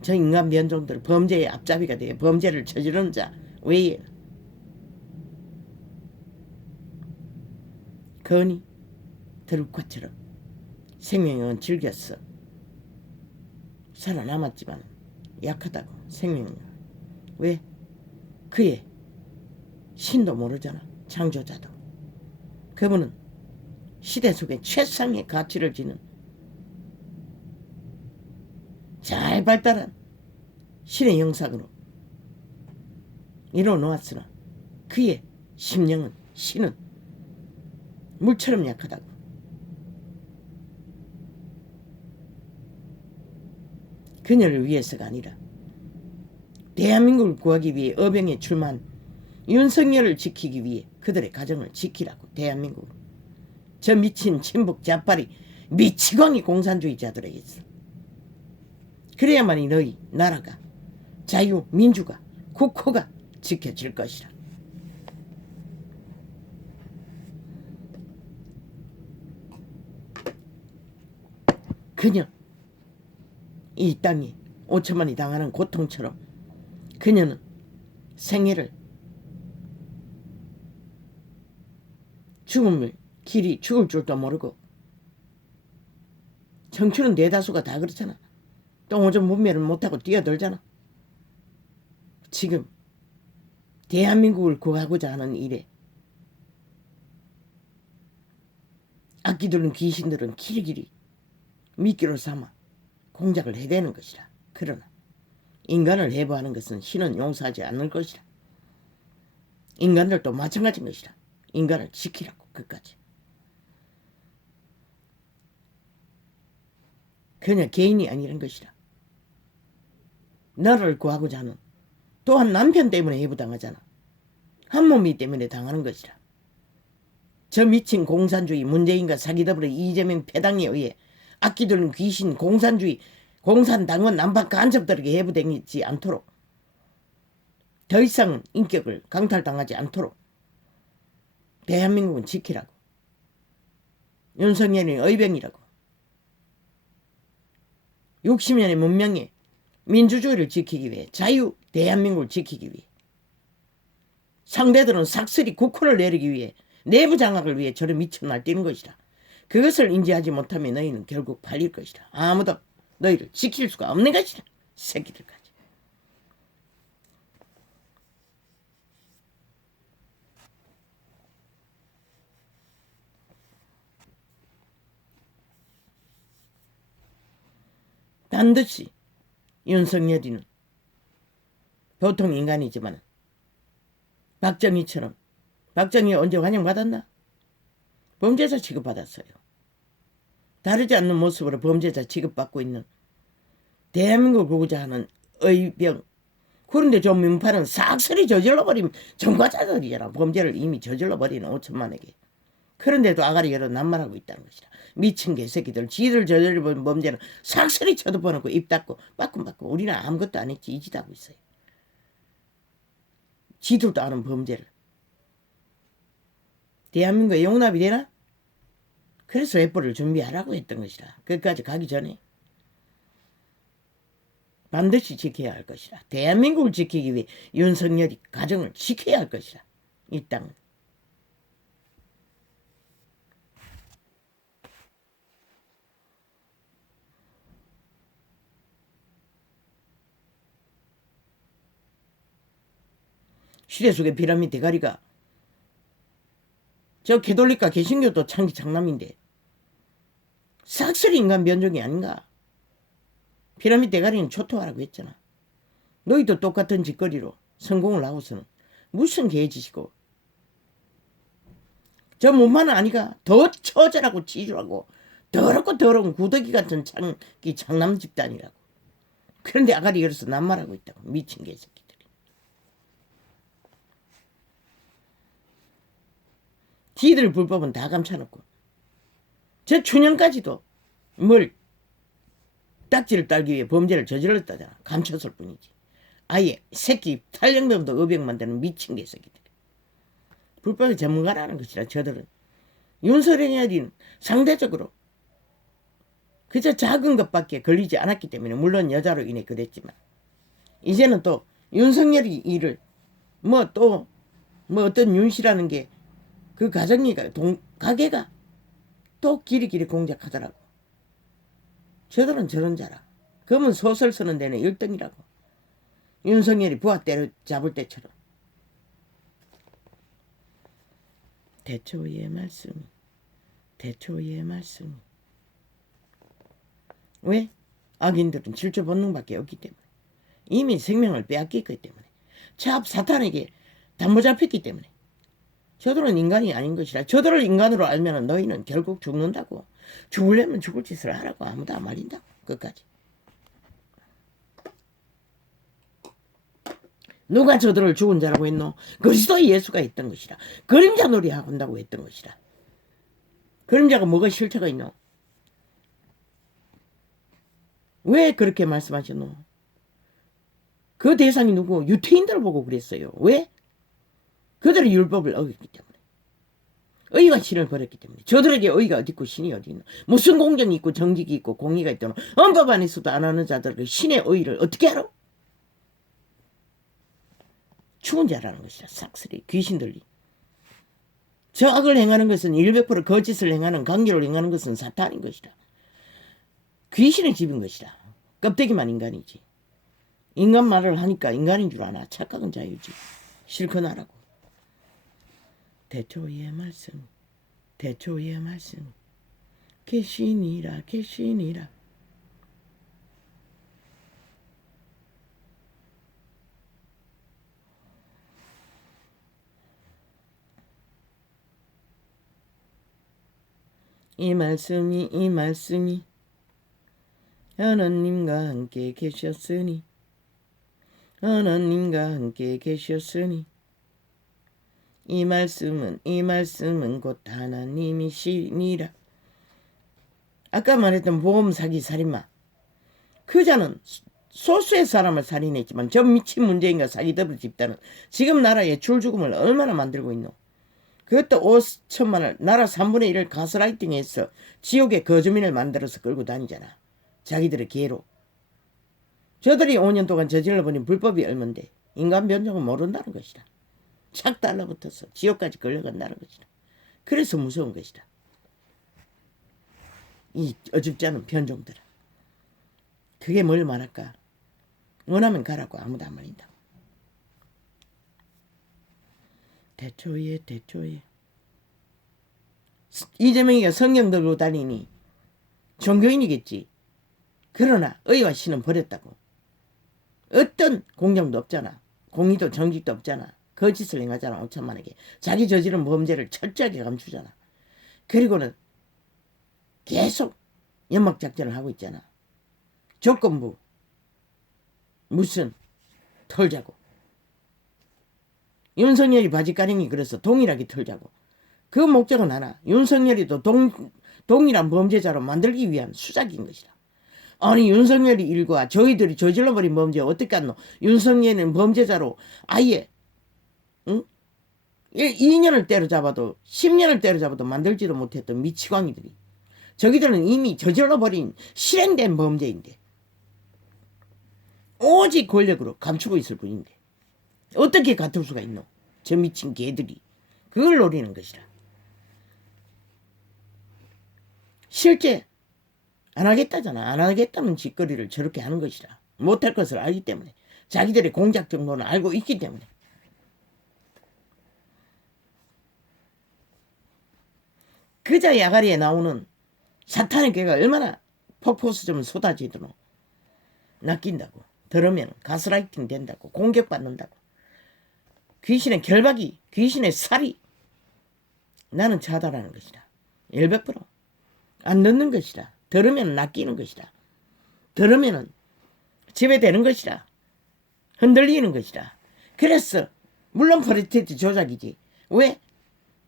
저 인간 변종들 범죄의 앞잡이가 되어 범죄를 저지르는 자 외에 거니 들국화처럼 생명은 즐겼어. 살아남았지만 약하다고 생명은. 왜? 그의 신도 모르잖아. 창조자도. 그분은 시대 속에 최상의 가치를 지는 잘 발달한 신의 영상으로 이뤄놓았으나 그의 심령은 신은 물처럼 약하다고. 그녀를 위해서가 아니라 대한민국을 구하기 위해 어병에 출마한 윤석열을 지키기 위해 그들의 가정을 지키라고. 대한민국 저 미친 친북 자빨이 미치광이 공산주의자들에게 있어. 그래야만이 너희 나라가 자유 민주가 국호가 지켜질 것이라. 그녀 이 땅에 5천만이 당하는 고통처럼 그녀는 생애를 죽음을 길이 죽을 줄도 모르고. 청춘은 대다수가 다 그렇잖아. 똥오줌 분별을 못하고 뛰어들잖아. 지금 대한민국을 구하고자 하는 일에 악기들은 귀신들은 길이길이 미끼로 삼아 공작을 해대는 것이라. 그러나 인간을 해부하는 것은 신은 용서하지 않을 것이라. 인간들도 마찬가지인 것이라. 인간을 지키라고 끝까지. 그냥 개인이 아니란 것이라. 너를 구하고자 하는 또한 남편 때문에 해부당하잖아. 한몸이 때문에 당하는 것이라. 저 미친 공산주의 문재인과 사기더블의 이재명 패당에 의해 악기들은 귀신 공산주의 공산당원 남파 간첩들에게 해부되지 않도록 더 이상 인격을 강탈당하지 않도록 대한민국은 지키라고. 윤석열이 의병이라고. 60년의 문명의 민주주의를 지키기 위해 자유 대한민국을 지키기 위해 상대들은 삭슬이 국호를 내리기 위해 내부 장악을 위해 저를 미쳐 날뛰는 것이다. 그것을 인지하지 못하면 너희는 결국 팔릴 것이다. 아무도 너희를 지킬 수가 없는 것이다. 새끼들까지. 반드시 윤석열이는 보통 인간이지만 박정희처럼, 박정희 언제 환영받았나? 범죄자 취급받았어요. 다르지 않는 모습으로 범죄자 취급받고 있는 대한민국을 보고자 하는 의병. 그런데 저 민파는 싹쓸이 저질러버린 전과자들이잖아. 범죄를 이미 저질러버린 5천만에게. 그런데도 아가리 열어 남말하고 있다는 것이다. 미친 개새끼들. 지들 저질러버린 범죄는 싹쓸이 쳐다보놓고 입 닫고 빠끔빠끔. 우리는 아무것도 안 했지. 이 짓 하고 있어요. 지들도 아는 범죄를. 대한민국에 용납이 되나? 그래서 외포를 준비하라고 했던 것이다. 거기까지 가기 전에 반드시 지켜야 할 것이다. 대한민국을 지키기 위해 윤석열이 가정을 지켜야 할 것이다. 이 땅은. 시대 속의 피라미드 대가리가 저 개돌리카 개신교도 장남인데 싹쓸이 인간 변종이 아닌가. 피라미드 대가리는 초토화라고 했잖아. 너희도 똑같은 짓거리로 성공을 하고서는 무슨 개짓이고. 저 몸만은 아니가. 더 처절하고 지주하고 더럽고 더러운 구더기 같은 장남 집단이라고. 그런데 아가리 열어서 남말하고 있다고. 미친 개새끼들이. 지들 불법은 다 감춰놓고 저 춘향까지도 뭘 딱지를 딸기 위해 범죄를 저질렀다잖아. 감췄을 뿐이지. 아예 새끼 탈영병도 의병 만드는 미친 개새끼들. 불법의 전문가라는 것이라. 저들은 윤석열이는 상대적으로 그저 작은 것밖에 걸리지 않았기 때문에, 물론 여자로 인해 그랬지만 이제는 또 윤석열이 일을 또 어떤 윤씨라는 게 그 가정이가 가게가 또 길이길이 공작하더라고. 저들은 저런 자라. 그러면 소설 쓰는 데는 1등이라고. 윤석열이 부하 때려잡을 때처럼. 대초의 말씀이. 왜? 악인들은 질주 본능밖에 없기 때문에. 이미 생명을 빼앗겼기 때문에. 차압 사탄에게 담보 잡혔기 때문에. 저들은 인간이 아닌 것이라. 저들을 인간으로 알면 너희는 결국 죽는다고. 죽으려면 죽을 짓을 하라고. 아무도 안 말린다고. 끝까지. 누가 저들을 죽은 자라고 했노? 그리스도 예수가 했던 것이라. 그림자 놀이 한다고 했던 것이라. 그림자가 뭐가 실체가 있노? 왜 그렇게 말씀하셨노? 그 대상이 누구? 유태인들을 보고 그랬어요. 왜? 그들의 율법을 어겼기 때문에. 의와 신을 버렸기 때문에. 저들에게 의가 어디 있고 신이 어디 있노? 무슨 공정이 있고 정직이 있고 공의가 있다노? 언법 안에서도 안 하는 자들에게 신의 의를 어떻게 알아? 추운 자라는 것이라. 싹쓸이 귀신들이. 저 악을 행하는 것은 100% 거짓을 행하는, 강요를 행하는 것은 사탄인 것이다. 귀신의 집인 것이다. 껍데기만 인간이지. 인간 말을 하니까 인간인 줄 아나. 착각은 자유지. 실컷 하라고. 대초의 말씀. 계시니라. 이 말씀이 하나님과 함께 계셨으니 이 말씀은 곧 하나님이시니라. 아까 말했던 보험 사기 살인마, 그 자는 소수의 사람을 살인했지만 저 미친 문재인과 사기더블 집단은 지금 나라의 줄죽음을 얼마나 만들고 있노? 그것도 5천만을 나라 3분의 1을 가스라이팅해서 지옥의 거주민을 만들어서 끌고 다니잖아. 자기들의 기회로. 저들이 5년 동안 저질러버린 불법이 얼만데 인간 변종은 모른다는 것이다. 착 달라붙어서 지옥까지 끌려간다는 것이다. 그래서 무서운 것이다. 이 어줍지 않은 변종들아. 그게 뭘 말할까? 원하면 가라고. 아무도 안 말린다고. 대초에 이재명이가 성경 들고 다니니 종교인이겠지. 그러나 의와 신은 버렸다고. 어떤 공경도 없잖아. 공의도 정직도 없잖아. 거짓을 행하잖아. 5천만에게. 자기 저지른 범죄를 철저하게 감추잖아. 그리고는 계속 연막작전을 하고 있잖아. 조건부 무슨 털자고. 윤석열이 바지가랑이 그래서 동일하게 털자고. 그 목적은 하나. 윤석열이도 동일한 범죄자로 만들기 위한 수작인 것이다. 아니 윤석열이 일과 저희들이 저질러버린 범죄 어떻게 하노. 윤석열은 범죄자로 아예 2년을 때려잡아도 10년을 때려잡아도 만들지도 못했던 미치광이들이 저기들은 이미 저질러버린 실행된 범죄인데 오직 권력으로 감추고 있을 뿐인데 어떻게 같을 수가 있노. 저 미친 개들이 그걸 노리는 것이라. 실제 안 하겠다잖아. 안 하겠다는 짓거리를 저렇게 하는 것이라. 못할 것을 알기 때문에. 자기들의 공작 정도는 알고 있기 때문에. 그자 야가리에 나오는 사탄의 괴가 얼마나 폭포수점을 쏟아지도록 낚인다고. 들으면 가스라이팅 된다고. 공격받는다고. 귀신의 결박이, 귀신의 살이 나는 차단하는 것이다. 100%안 듣는 것이다. 들으면 낚이는 것이다. 들으면 지배되는 것이다. 흔들리는 것이다. 그래서 물론 프레티지 조작이지. 왜?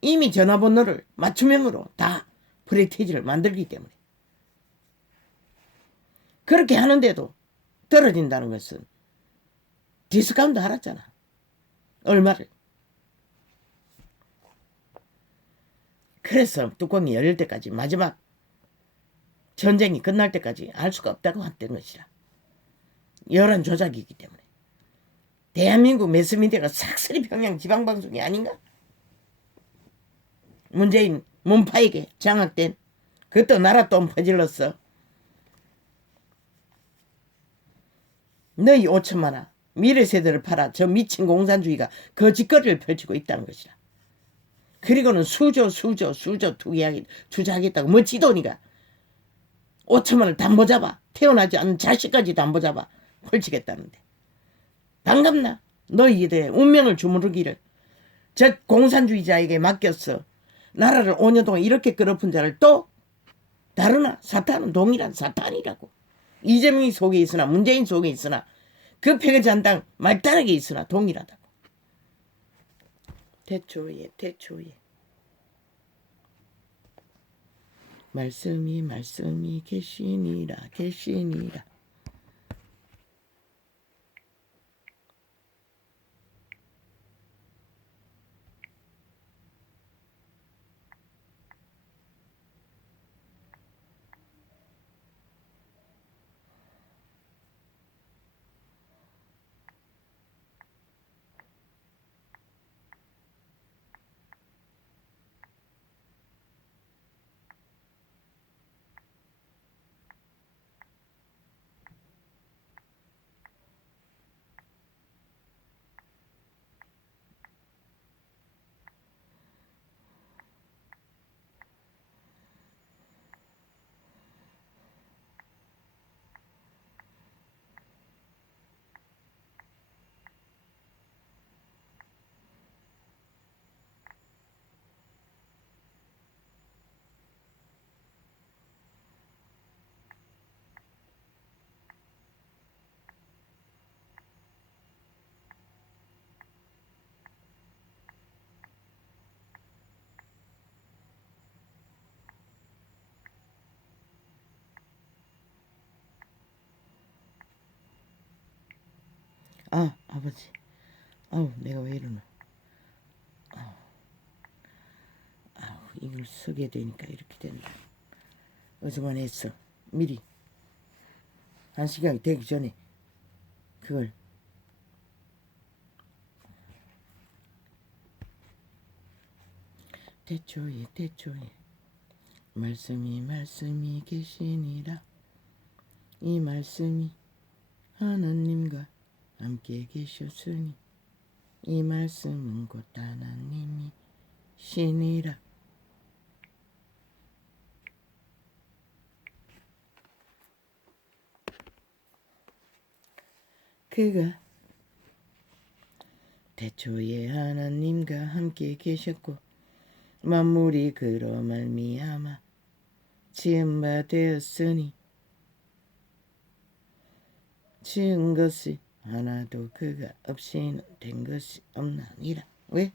이미 전화번호를 맞춤형으로 다 프레티지를 만들기 때문에. 그렇게 하는데도 떨어진다는 것은 디스카운트 알았잖아. 얼마를. 그래서 뚜껑이 열릴 때까지 마지막 전쟁이 끝날 때까지 알 수가 없다고 했던 것이라. 여론 조작이기 때문에. 대한민국 매스미디어가 싹쓸이 평양 지방방송이 아닌가? 문재인 문파에게 장악된 그것도 나라 돈 퍼질렀어. 너희 5천만원 미래세대를 팔아 저 미친 공산주의가 거짓거리를 펼치고 있다는 것이라. 그리고는 수조 투자하겠다고 뭐 지도니가 5천만을 담보 잡아. 태어나지 않은 자식까지 담보 잡아 펼치겠다는데. 반갑나? 너희들의 운명을 주무르기를 저 공산주의자에게 맡겼어. 나라를 5년 동안 이렇게 끌어푼 자를 또 다르나? 사탄은 동일한 사탄이라고. 이재명이 속에 있으나 문재인 속에 있으나 그 패거잔당 말단에게 있으나 동일하다고. 태초에 말씀이 계시니라. 아 아버지. 아우 내가 왜 이러나. 아우 이걸 쓰게 되니까 이렇게 된다. 어제만 했어. 미리 1시간이 되기 전에 그걸 태초에 말씀이 계시니라. 이 말씀이 하나님과 함께 계셨으니 이 말씀은 곧 하나님이 신이라. 그가 태초에 하나님과 함께 계셨고 만물이 그로 말미암아 지은 바 되었으니 지은 것이 하나도 그가 없이는 된 것이 없나니라. 왜?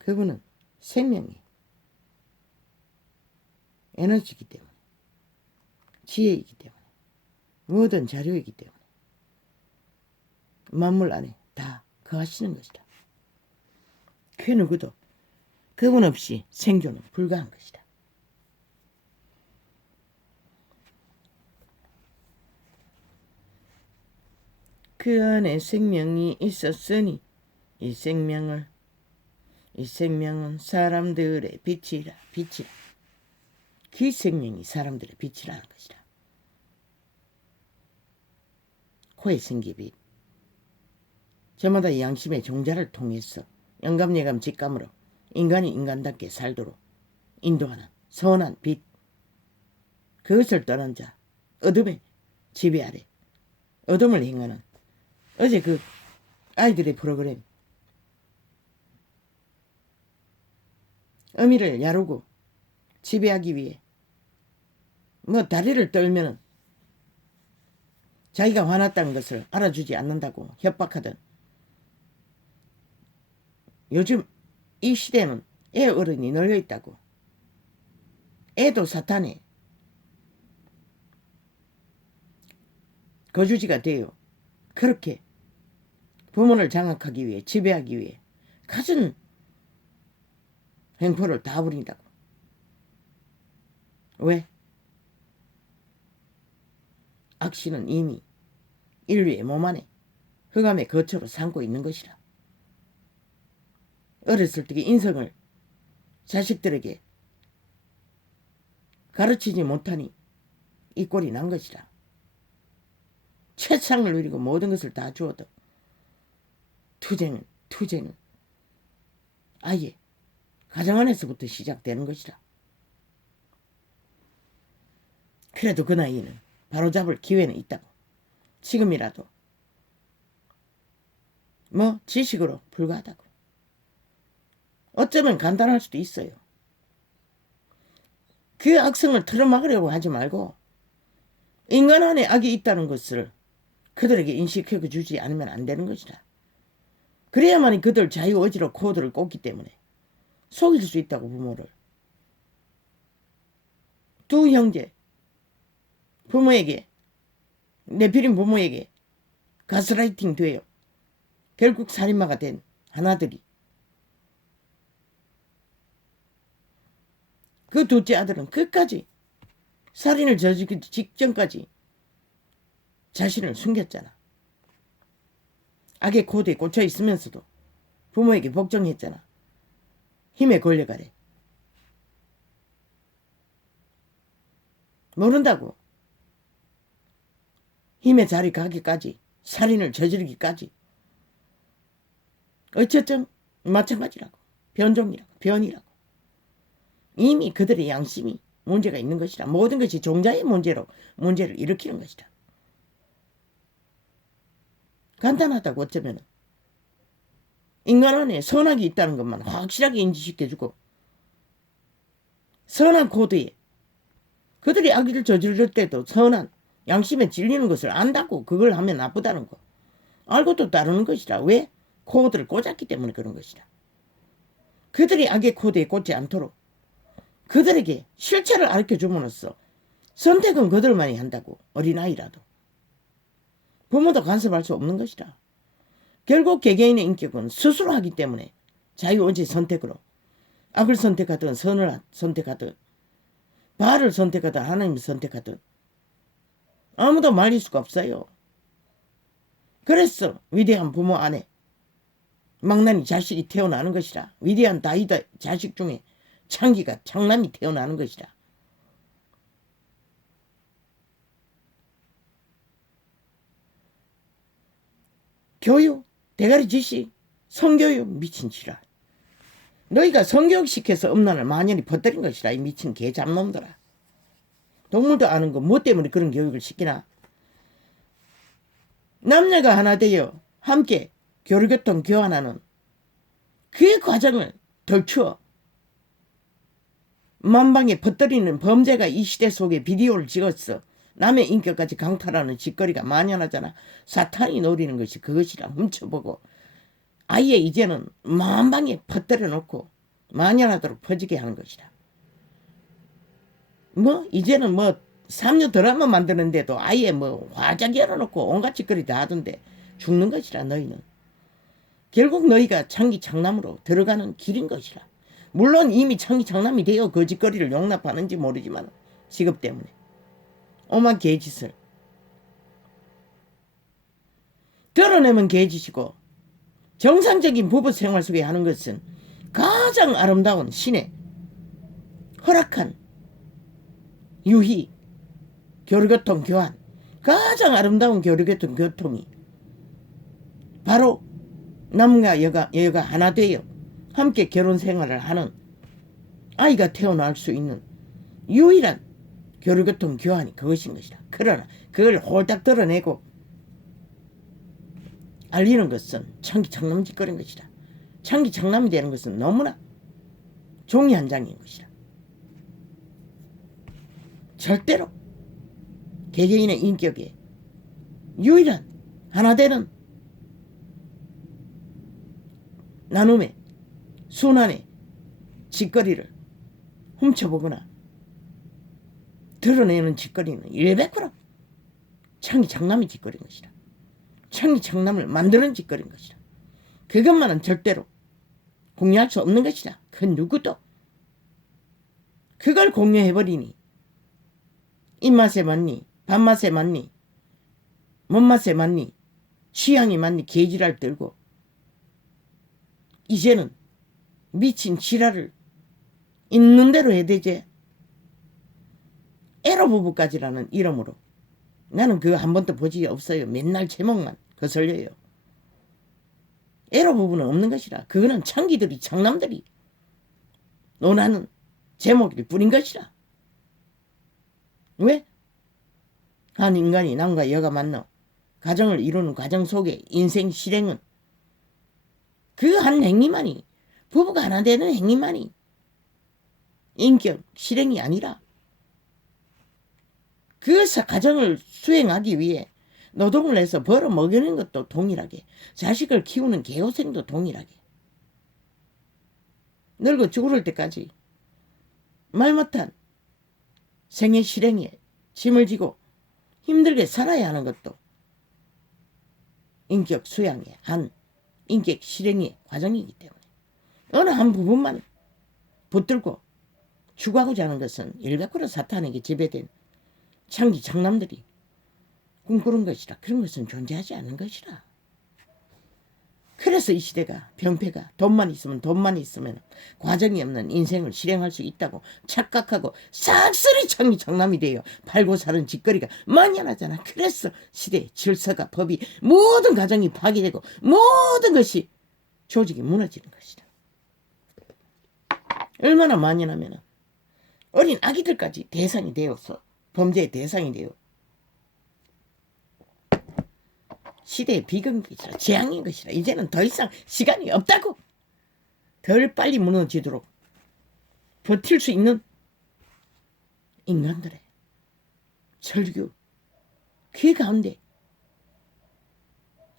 그분은 생명이 에너지이기 때문에, 지혜이기 때문에, 모든 자료이기 때문에 만물 안에 다 거하시는 것이다. 그 누구도 그분 없이 생존은 불가한 것이다. 그 안에 생명이 있었으니 이 생명은 사람들의 빛이라. 그 생명이 사람들의 빛이라는 것이다. 코에 생기 빛. 저마다 양심의 종자를 통해서 영감예감 직감으로 인간이 인간답게 살도록 인도하는 선한 빛. 그것을 떠난 자, 어둠의 지배 아래 어둠을 행하는, 어제 그 아이들의 프로그램 어미를 야르고 지배하기 위해 다리를 떨면은 자기가 화났다는 것을 알아주지 않는다고 협박하던, 요즘 이 시대는 애 어른이 널려있다고, 애도 사탄의 거주지가 되어 그렇게 부모를 장악하기 위해, 지배하기 위해 갖은 횡포를 다 부린다고. 왜? 악신은 이미 인류의 몸 안에 흑암의 거처로 삼고 있는 것이라. 어렸을 때 인성을 자식들에게 가르치지 못하니 이 꼴이 난 것이라. 최상을 누리고 모든 것을 다 주어도 투쟁은 아예 가정 안에서부터 시작되는 것이라. 그래도 그 나이에는 바로잡을 기회는 있다고. 지금이라도 지식으로 불과하다고. 어쩌면 간단할 수도 있어요. 그 악성을 틀어막으려고 하지 말고 인간 안에 악이 있다는 것을 그들에게 인식해 주지 않으면 안 되는 것이다. 그래야만이 그들 자유의지로 코드를 꽂기 때문에 속일 수 있다고. 부모를, 두 형제 부모에게, 내피린 부모에게 가스라이팅 돼요. 결국 살인마가 된 하나들이, 그 둘째 아들은 끝까지 살인을 저지르기 직전까지 자신을 숨겼잖아. 악의 코드에 꽂혀 있으면서도 부모에게 복종했잖아. 힘에 걸려가래. 모른다고. 힘의 자리 가기까지, 살인을 저지르기까지. 어쨌든 마찬가지라고. 변이라고. 이미 그들의 양심이 문제가 있는 것이라. 모든 것이 종자의 문제를 일으키는 것이다. 간단하다고. 어쩌면 인간 안에 선악이 있다는 것만 확실하게 인지시켜주고, 선한 코드에 그들이 악을 저지를 때도 선한 양심에 질리는 것을 안다고. 그걸 하면 나쁘다는 거 알고 또 따르는 것이라. 왜? 코드를 꽂았기 때문에 그런 것이라. 그들이 악의 코드에 꽂지 않도록 그들에게 실체를 가르쳐줌으로써 선택은 그들만이 한다고. 어린아이라도. 부모도 간섭할 수 없는 것이라. 결국 개개인의 인격은 스스로 하기 때문에 자유의지 선택으로 악을 선택하든 선을 선택하든 바알을 선택하든 하나님을 선택하든 아무도 말릴 수가 없어요. 그래서 위대한 부모 안에 망나니 자식이 태어나는 것이라. 위대한 다윗 자식 중에 창남이 태어나는 것이라. 교육, 대가리 지식, 성교육, 미친 지랄. 너희가 성교육 시켜서 음란을 만연히 퍼뜨린 것이라. 이 미친 개잡놈들아. 동물도 아는 거 뭐 때문에 그런 교육을 시키나? 남녀가 하나 되어 함께 교류교통 교환하는 그 과정을 덜추어 만방에 퍼뜨리는 범죄가 이 시대 속에 비디오를 찍었어. 남의 인격까지 강탈하는 짓거리가 만연하잖아. 사탄이 노리는 것이 그것이라 훔쳐보고 아예 이제는 만방에 퍼뜨려 놓고 만연하도록 퍼지게 하는 것이다. 뭐 이제는 뭐 삼류 드라마 만드는데도 아예 뭐 화작 열어놓고 온갖 짓거리 다 하던데 죽는 것이라. 너희는 결국 너희가 창기창남으로 들어가는 길인 것이라. 물론 이미 창기창남이 되어 그 짓거리를 용납하는지 모르지만 직업 때문에 오만 개짓을 드러내면 개짓이고, 정상적인 부부 생활 속에 하는 것은 가장 아름다운 신의 허락한 유희, 교류교통 교환, 가장 아름다운 교류교통 교통이 바로 남과 여가 하나 되어 함께 결혼 생활을 하는, 아이가 태어날 수 있는 유일한 교류교통 교환이 그것인 것이다. 그러나 그걸 홀딱 드러내고 알리는 것은 창기창남 짓거리인 것이다. 창기창남이 되는 것은 너무나 종이 한 장인 것이다. 절대로 개개인의 인격에 유일한 하나 되는 나눔의 순환의 짓거리를 훔쳐보거나 드러내는 짓거리는 100% 창기창남의 짓거리인 것이다. 창기창남을 만드는 짓거리인 것이다. 그것만은 절대로 공유할 수 없는 것이다. 그 누구도. 그걸 공유해버리니 입맛에 맞니, 밥맛에 맞니, 몸맛에 맞니, 취향이 맞니 개지랄 들고 이제는 미친 지랄을 있는 대로 해대제. 에로부부까지라는 이름으로 나는 그거 한 번도 본 적이 없어요. 맨날 제목만 거슬려요. 에로부부는 없는 것이라. 그거는 창기들이 창남들이 논하는 제목일 뿐인 것이라. 왜? 한 인간이 남과 여가 만나 가정을 이루는 과정 속에 인생 실행은 그 한 행위만이, 부부가 하나 되는 행위만이 인격 실행이 아니라 그 가정을 수행하기 위해 노동을 해서 벌어 먹이는 것도 동일하게, 자식을 키우는 개고생도 동일하게, 늙어 죽을 때까지 말 못한 생애 실행에 짐을 지고 힘들게 살아야 하는 것도 인격 수양의 한 인격 실행의 과정이기 때문에 어느 한 부분만 붙들고 추구하고자 하는 것은 100% 사탄에게 지배된 창기창남들이 꿈꾸는 것이라. 그런 것은 존재하지 않는 것이라. 그래서 이 시대가 병폐가 돈만 있으면 과정이 없는 인생을 실행할 수 있다고 착각하고 싹쓸이 창기창남이 되어 팔고 사는 짓거리가 만연하잖아. 그래서 시대의 질서가, 법이, 모든 가정이 파괴되고 모든 것이 조직이 무너지는 것이다. 얼마나 만연하면 어린 아기들까지 대상이 되어서 범죄의 대상이 되어 시대의 비극인 것이라, 재앙인 것이라. 이제는 더 이상 시간이 없다고. 덜 빨리 무너지도록 버틸 수 있는 인간들의 설교 그 가운데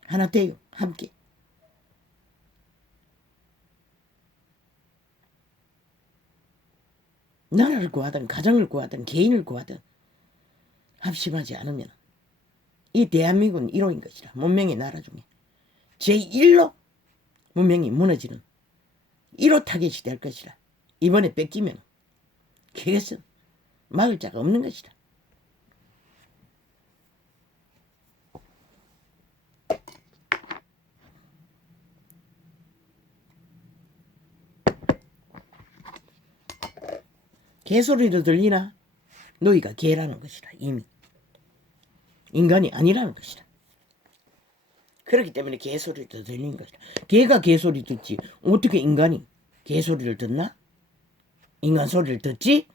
하나 되어 함께 나라를 구하든 가정을 구하든 개인을 구하든 합심하지 않으면 이 대한민국은 1호인 것이라. 문명의 나라 중에 제1로 문명이 무너지는 1호 타겟이 될 것이라. 이번에 뺏기면 그것은 막을 자가 없는 것이다. 개소리도 들리나? 너희가 개라는 것이라. 이미 인간이 아니라는 것이다. 그렇기 때문에 개소리도 들리는 것이다. 개가 개소리 듣지 어떻게 인간이 개소리를 듣나? 인간 소리를 듣지?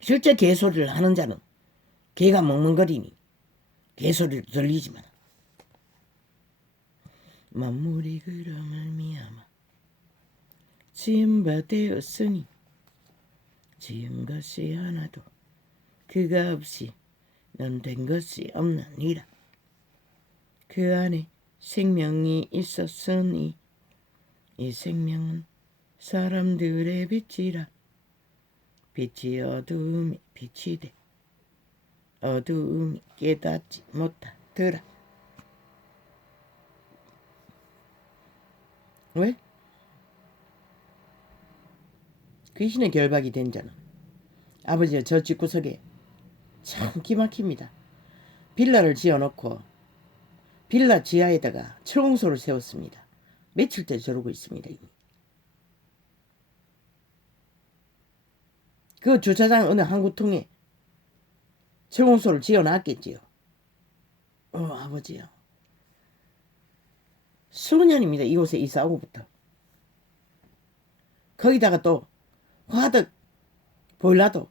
실제 개소리를 하는 자는 개가 멍멍거리니 개소리로 들리지만 만물이 그럼을 미야마 지은 바 되었으니 지은 것이 하나도 그가 없이 넌 된 것이 없나니라. 그 안에 생명이 있었으니 이 생명은 사람들의 빛이라. 빛이 어두움에 빛이 돼 어두움이 깨닫지 못하더라. 왜? 귀신의 결박이 된 자는 아버지의 저 집구석에 참 기막힙니다. 빌라를 지어놓고 빌라 지하에다가 철공소를 세웠습니다. 며칠째 저러고 있습니다. 이미. 그 주차장 어느 항구통에 철공소를 지어놨겠지요. 아버지요. 수년입니다. 이곳에 이사오고부터. 거기다가 또 화덕 보일러도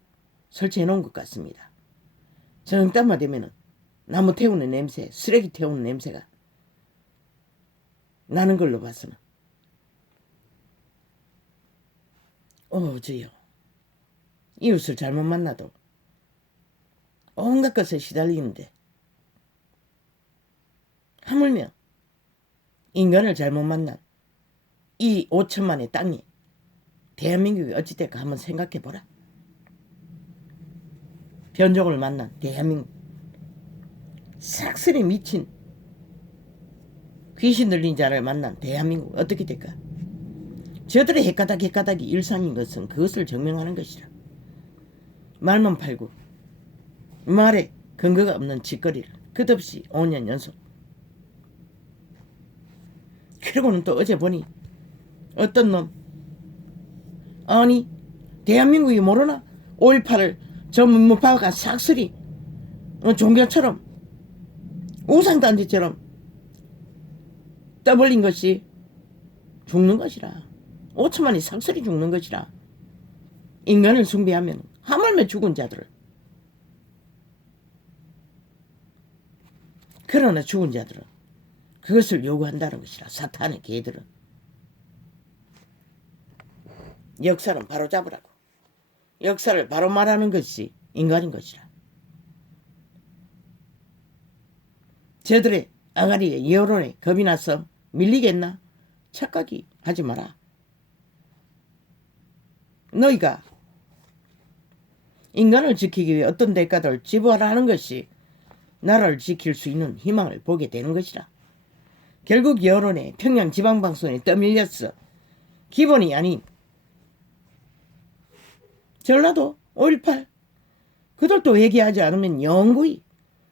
설치해 놓은 것 같습니다. 정땀만 되면은 나무 태우는 냄새, 쓰레기 태우는 냄새가 나는 걸로 봐서는 주여. 이웃을 잘못 만나도 온갖 것에 시달리는데 하물며 인간을 잘못 만난 이 5천만의 땅이 대한민국이 어찌될까 한번 생각해보라. 변종을 만난 대한민국 싹쓸이 미친 귀신 들린 자를 만난 대한민국 어떻게 될까? 저들의 헷가닥이 일상인 것은 그것을 증명하는 것이라. 말만 팔고 말에 근거가 없는 짓거리를 끝없이 5년 연속. 그러고는 또 어제 보니 어떤 놈 아니 대한민국이 모르나? 5.18을 저 문무파가 싹쓸이 종교처럼 우상단체처럼 떠벌린 것이 죽는 것이라. 5천만이 싹쓸이 죽는 것이라. 인간을 숭배하면 하물며 죽은 자들을. 그러나 죽은 자들은 그것을 요구한다는 것이라. 사탄의 개들은. 역사는 바로 잡으라고. 역사를 바로 말하는 것이 인간인 것이라. 저들의 아가리에 여론에 겁이 나서 밀리겠나? 착각이 하지 마라. 너희가 인간을 지키기 위해 어떤 대가를 지불하라 하는 것이 나라를 지킬 수 있는 희망을 보게 되는 것이라. 결국 여론에 평양 지방방송에 떠밀렸어. 기본이 아닌 전라도 5.18 그들도 얘기하지 않으면 영구히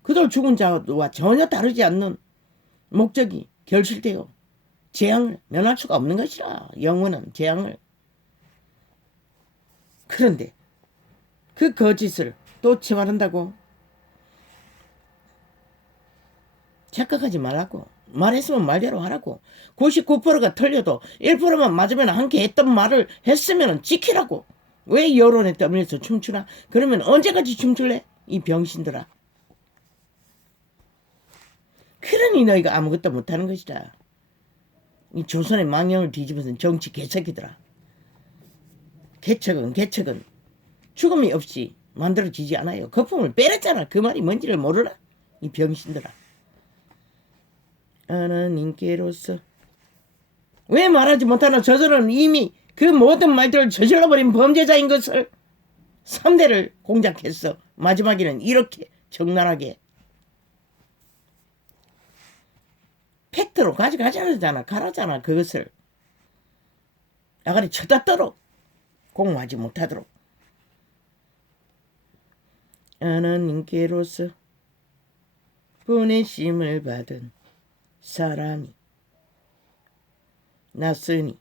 그들 죽은 자와 전혀 다르지 않는 목적이 결실되어 재앙을 면할 수가 없는 것이라. 영원한 재앙을. 그런데 그 거짓을 또 치말한다고? 착각하지 말라고. 말했으면 말대로 하라고. 99%가 틀려도 1%만 맞으면 함께 했던 말을 했으면 지키라고. 왜 여론에 떠밀려서 춤추나? 그러면 언제까지 춤출래? 이 병신들아. 그러니 너희가 아무것도 못하는 것이다. 이 조선의 망령을 뒤집어선 정치 개새끼들아. 개척은 죽음이 없이 만들어지지 않아요. 거품을 빼랬잖아. 그 말이 뭔지를 모르나? 이 병신들아. 하나님께로서 왜 말하지 못하나? 저들은 이미 그 모든 말들을 저질러버린 범죄자인 것을 3대를 공작했어. 마지막에는 이렇게 적나라하게 팩트로 가져가자잖아. 가라잖아. 그것을 아가리 쳐다떠록 공모하지 못하도록. 하나님께로서 보내심을 받은 사람이 났으니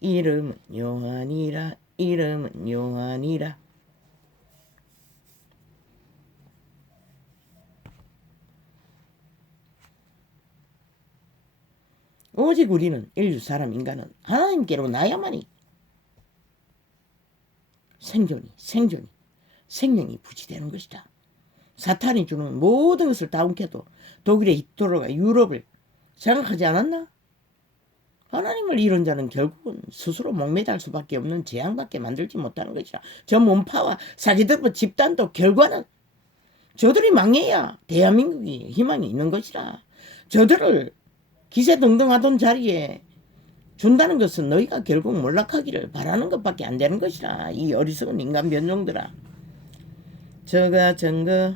이름은 요한이라. 이름은 요한이라. 오직 우리는 인류 사람 인간은 하나님께로 나야만이 생명이 부지되는 것이다. 사탄이 주는 모든 것을 다 움켜도 독일의 히틀러가 유럽을 장악하지 않았나? 하나님을 잃은 자는 결국은 스스로 목매달 수밖에 없는 재앙밖에 만들지 못하는 것이라. 저 몸파와 사기들의 집단도 결과는 저들이 망해야 대한민국이 희망이 있는 것이라. 저들을 기세등등하던 자리에 준다는 것은 너희가 결국 몰락하기를 바라는 것밖에 안 되는 것이라. 이 어리석은 인간 변종들아. 저가 증거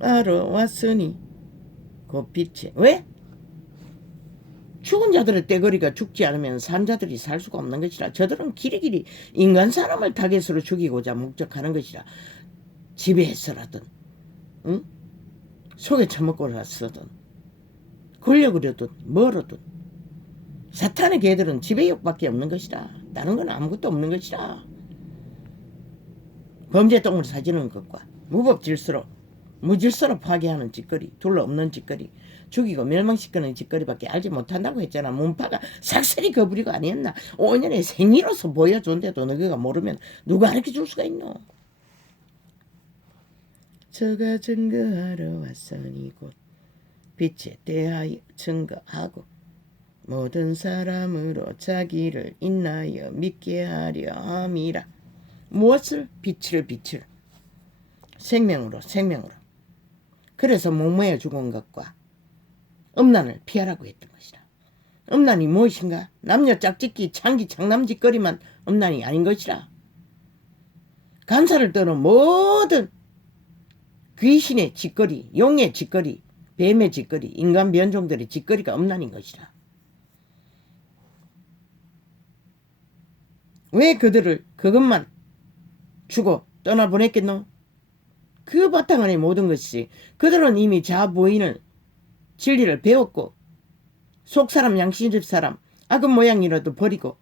알아왔으니 곧 빛에. 왜? 죽은 자들의 떼거리가 죽지 않으면 산 자들이 살 수가 없는 것이라. 저들은 길이길이 인간 사람을 타겟으로 죽이고자 목적하는 것이라. 지배해서라든 응? 속에 처먹고라서든 권력으로든 뭐로든 사탄의 개들은 지배욕밖에 없는 것이라. 다른 건 아무것도 없는 것이라. 범죄똥을 사지는 것과 무법질서로 무질서로 파괴하는 짓거리, 둘러없는 짓거리, 죽이고 멸망시키는 짓거리밖에 알지 못한다고 했잖아. 문파가 삭슬이 그 부리가 아니었나. 5년의 생리로서 보여준데도 너희가 모르면 누가 가르쳐줄 수가 있노. 저가 증거하러 왔으니 곧 빛에 대하여 증거하고 모든 사람으로 자기를 인하여 믿게 하려 함이라. 무엇을? 빛을 생명으로. 그래서 목매어 죽은 것과 음란을 피하라고 했던 것이라. 음란이 무엇인가? 남녀 짝짓기 창기 장남짓거리만 음란이 아닌 것이라. 간사를 떠는 모든 귀신의 짓거리, 용의 짓거리, 뱀의 짓거리, 인간 변종들의 짓거리가 음란인 것이라. 왜 그들을 그것만 주고 떠나보냈겠노? 그 바탕 안에 모든 것이 그들은 이미 자부인을 진리를 배웠고 속사람 양심집 사람 악은 모양이라도 버리고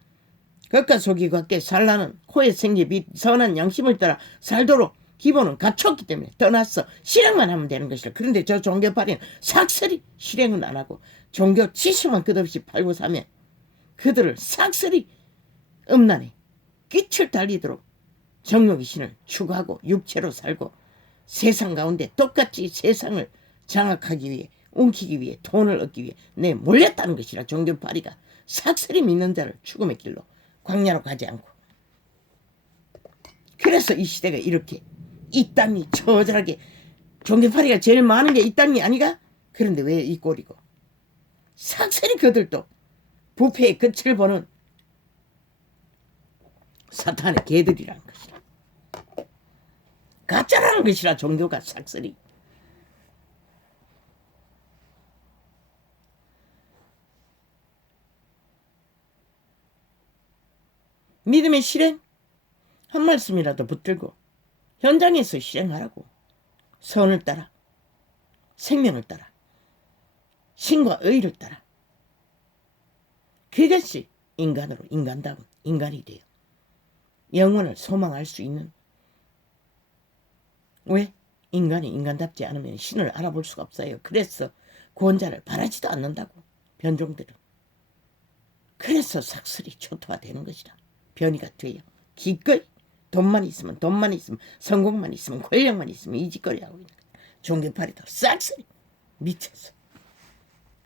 겉과 속이 같게 살라는 코에 생기 빛 선한 양심을 따라 살도록 기본은 갖췄기 때문에 떠났어. 실행만 하면 되는 것이라. 그런데 저 종교파리는 삭슬이 실행은 안 하고 종교 지식만 끝없이 팔고 사면 그들을 삭슬이 음란에 빛을 달리도록 정욕의 신을 추구하고 육체로 살고 세상 가운데 똑같이 세상을 장악하기 위해 움키기 위해 돈을 얻기 위해 몰렸다는 것이라. 종교파리가 삭슬이 믿는 자를 죽음의 길로 광야로 가지 않고. 그래서 이 시대가 이렇게 이 땅이 처절하게 종교파리가 제일 많은 게 이 땅이 아니가? 그런데 왜 이 꼴이고 삭슬이 그들도 부패의 끝을 보는 사탄의 개들이라는 것이라. 가짜라는 것이라. 종교가 삭슬이. 믿음의 실행 한 말씀이라도 붙들고 현장에서 실행하라고. 선을 따라 생명을 따라 신과 의를 따라 그것이 인간으로 인간다운 인간이 되어 영원을 소망할 수 있는. 왜? 인간이 인간답지 않으면 신을 알아볼 수가 없어요. 그래서 구원자를 바라지도 않는다고 변종들은. 그래서 삭슬이 초토화되는 것이라. 변이가 돼요. 기꺼이 돈만 있으면 성공만 있으면 권력만 있으면 이 짓거리 하고 있는 거야. 종교파리도 싹쓸이 미쳐서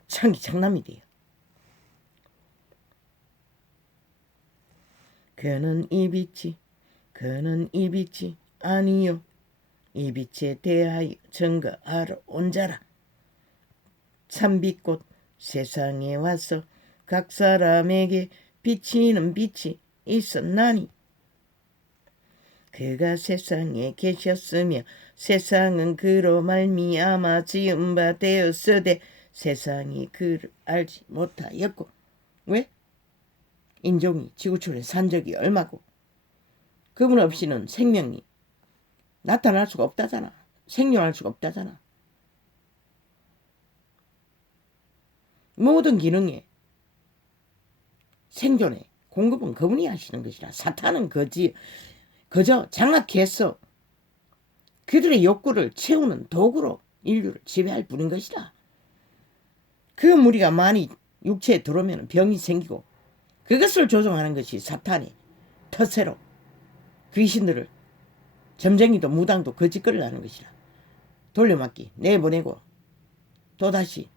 창기 장남이 돼요. 그는 이 빛이 아니요 이 빛에 대하여 증거하러 온 자라. 참빛꽃 세상에 와서 각 사람에게 비치는 빛이 있었나니 그가 세상에 계셨으며 세상은 그로 말미암아 지은 바 되었으되 세상이 그를 알지 못하였고. 왜? 인종이 지구촌에 산 적이 얼마고 그분 없이는 생명이 나타날 수가 없다잖아. 생존할 수가 없다잖아. 모든 기능에 생존에 공급은 그분이 하시는 것이라. 사탄은 그저 장악해서 그들의 욕구를 채우는 도구로 인류를 지배할 뿐인 것이라. 그 무리가 많이 육체에 들어오면 병이 생기고 그것을 조종하는 것이 사탄의 터세로 귀신들을 점쟁이도 무당도 거짓거리를 하는 것이라. 돌려막기 내보내고 또다시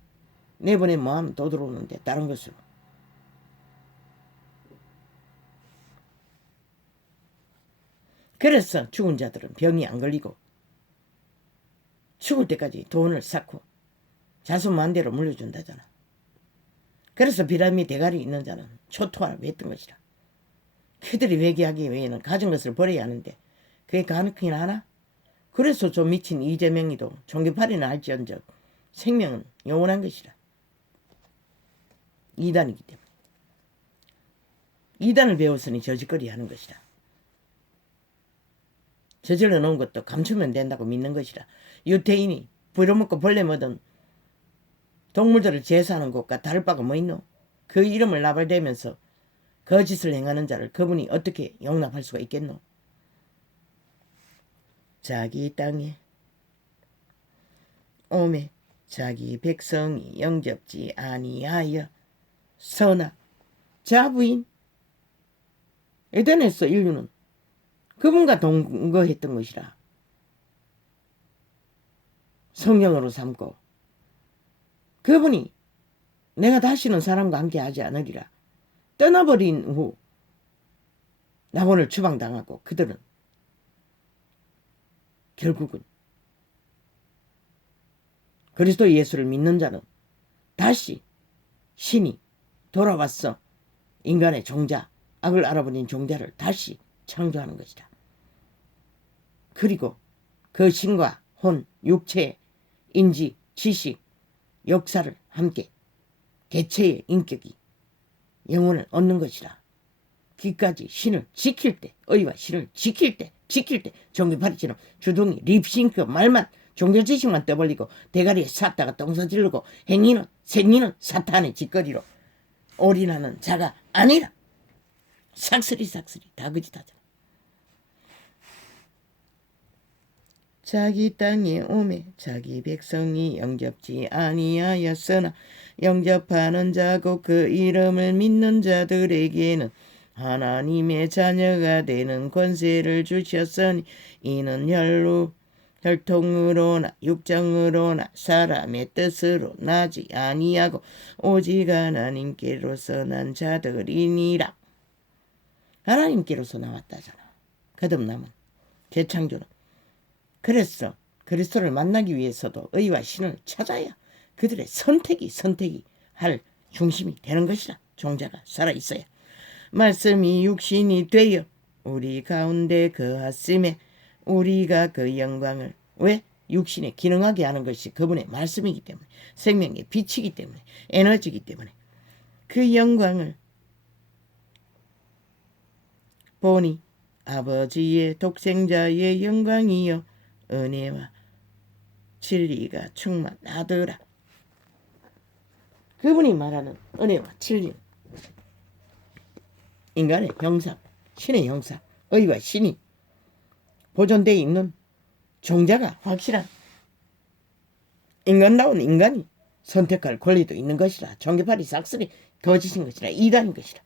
내보내면 뭐하면 또 들어오는데 다른 것으로. 그래서 죽은 자들은 병이 안 걸리고 죽을 때까지 돈을 쌓고 자수만대로 물려준다잖아. 그래서 비라미 대가리 있는 자는 초토화를 했던 것이라. 그들이 회개하기 위해는 가진 것을 버려야 하는데 그게 가능하긴 하나? 그래서 좀 미친 이재명이도 종교팔이는 할지언정 생명은 영원한 것이라. 이단이기 때문에. 이단을 배웠으니 저짓거리 하는 것이라. 저질러 놓은 것도 감추면 된다고 믿는 것이라. 유태인이 부려먹고 벌레 먹은 동물들을 제사하는 것과 다를 바가 뭐 있노? 그 이름을 나발대면서 거짓을 행하는 자를 그분이 어떻게 용납할 수가 있겠노? 자기 땅에 오매 자기 백성이 영접지 아니하여 서나 자부인 에덴에서 인류는 그분과 동거했던 것이라. 성령으로 삼고 그분이 내가 다시는 사람과 함께 하지 않으리라 떠나버린 후 낙원을 추방당하고 그들은 결국은 그리스도 예수를 믿는 자는 다시 신이 돌아왔어 인간의 종자, 악을 알아버린 종자를 다시 창조하는 것이다. 그리고 그 신과 혼, 육체, 인지, 지식, 역사를 함께 개체의 인격이 영혼을 얻는 것이라. 귀까지 신을 지킬 때, 의와 신을 지킬 때 종교파리처럼 주둥이 립싱크 말만 종교 지식만 떠벌리고 대가리에 샀다가 똥서 지르고 행위는 생리는 사탄의 짓거리로 올인하는 자가 아니라 삭스리 다 거짓하잖아. 자기 땅에 오매 자기 백성이 영접지 아니하였으나 영접하는 자고 그 이름을 믿는 자들에게는 하나님의 자녀가 되는 권세를 주셨으니 이는 혈통으로나 육정으로나 사람의 뜻으로 나지 아니하고 오직 하나님께로서 난 자들이니라. 하나님께로서 나왔다잖아. 거듭남은 재창조는. 그래서 그리스도를 만나기 위해서도 의와 신을 찾아야 그들의 선택이 할 중심이 되는 것이라. 종자가 살아있어야. 말씀이 육신이 되어 우리 가운데 거하심에 우리가 그 영광을 왜? 육신에 기능하게 하는 것이 그분의 말씀이기 때문에 생명의 빛이기 때문에 에너지이기 때문에 그 영광을 보니 아버지의 독생자의 영광이여 은혜와 진리가 충만하더라. 그분이 말하는 은혜와 진리 인간의 형상, 신의 형상, 의와 신이 보존되어 있는 종자가 확실한 인간다운 인간이 선택할 권리도 있는 것이라. 종교팔이 싹쓸이 거짓인 것이라. 이단인 것이라.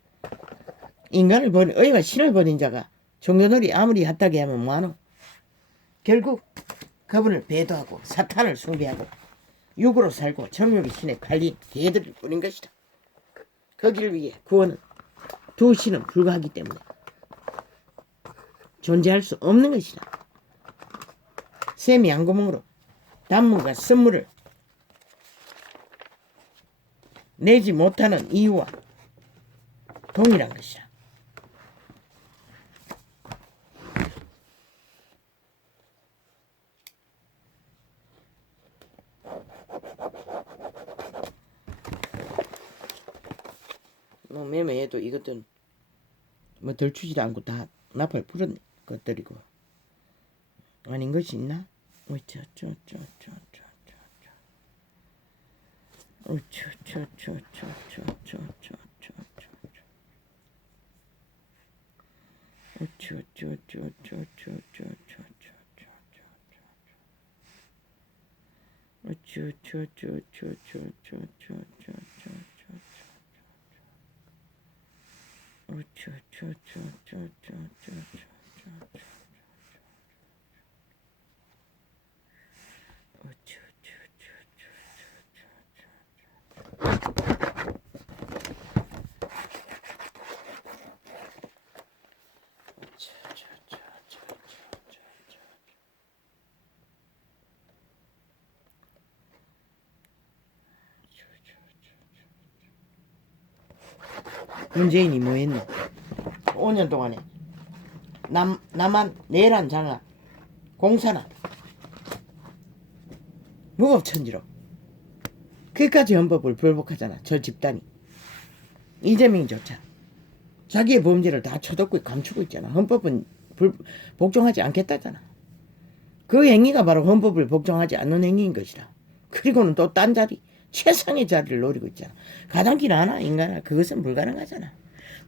인간을 버린 의와 신을 버린 자가 종교놀이 아무리 핫하게 하면 뭐하노? 결국 그분을 배도하고 사탄을 숭배하고 육으로 살고 정욕의 신에 팔린 개들을 뿐인 것이다. 거기를 위해 구원은 두 신은 불가하기 때문에 존재할 수 없는 것이다. 샘이 양구멍으로 단물과 선물을 내지 못하는 이유와 동일한 것이다. 뭐 매매해도 이것들은 뭐 덜 추지도 않고 다 나팔 풀은 것들이고 아닌 것이 있나? 문재인이 뭐 했노? 5년 동안에 남한 내란 장악, 공산화, 무법천지로 그까지 헌법을 불복하잖아. 저 집단이. 이재명조차 자기의 범죄를 다 쳐덮고 감추고 있잖아. 헌법은 복종하지 않겠다잖아. 그 행위가 바로 헌법을 복종하지 않는 행위인 것이다. 그리고는 또 딴 자리, 최상의 자리를 노리고 있잖아. 가당키 하나 인간아. 그것은 불가능하잖아.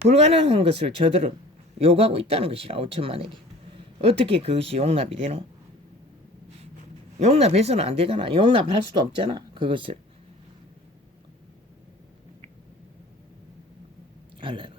불가능한 것을 저들은 요구하고 있다는 것이라. 5천만에게. 어떻게 그것이 용납이 되노? 용납해서는 안 되잖아. 용납할 수도 없잖아. 그것을. 할렐루야.